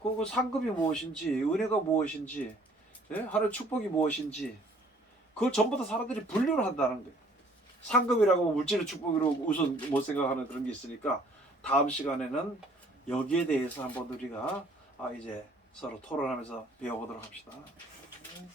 그 상급이 무엇인지 은혜가 무엇인지 하늘 축복이 무엇인지 그걸 전부 다 사람들이 분류를 한다는 거예요. 상급이라고 물질의 축복으로 우선 못 생각하는 그런 게 있으니까 다음 시간에는 여기에 대해서 한번 우리가 이제 서로 토론하면서 배워보도록 합시다.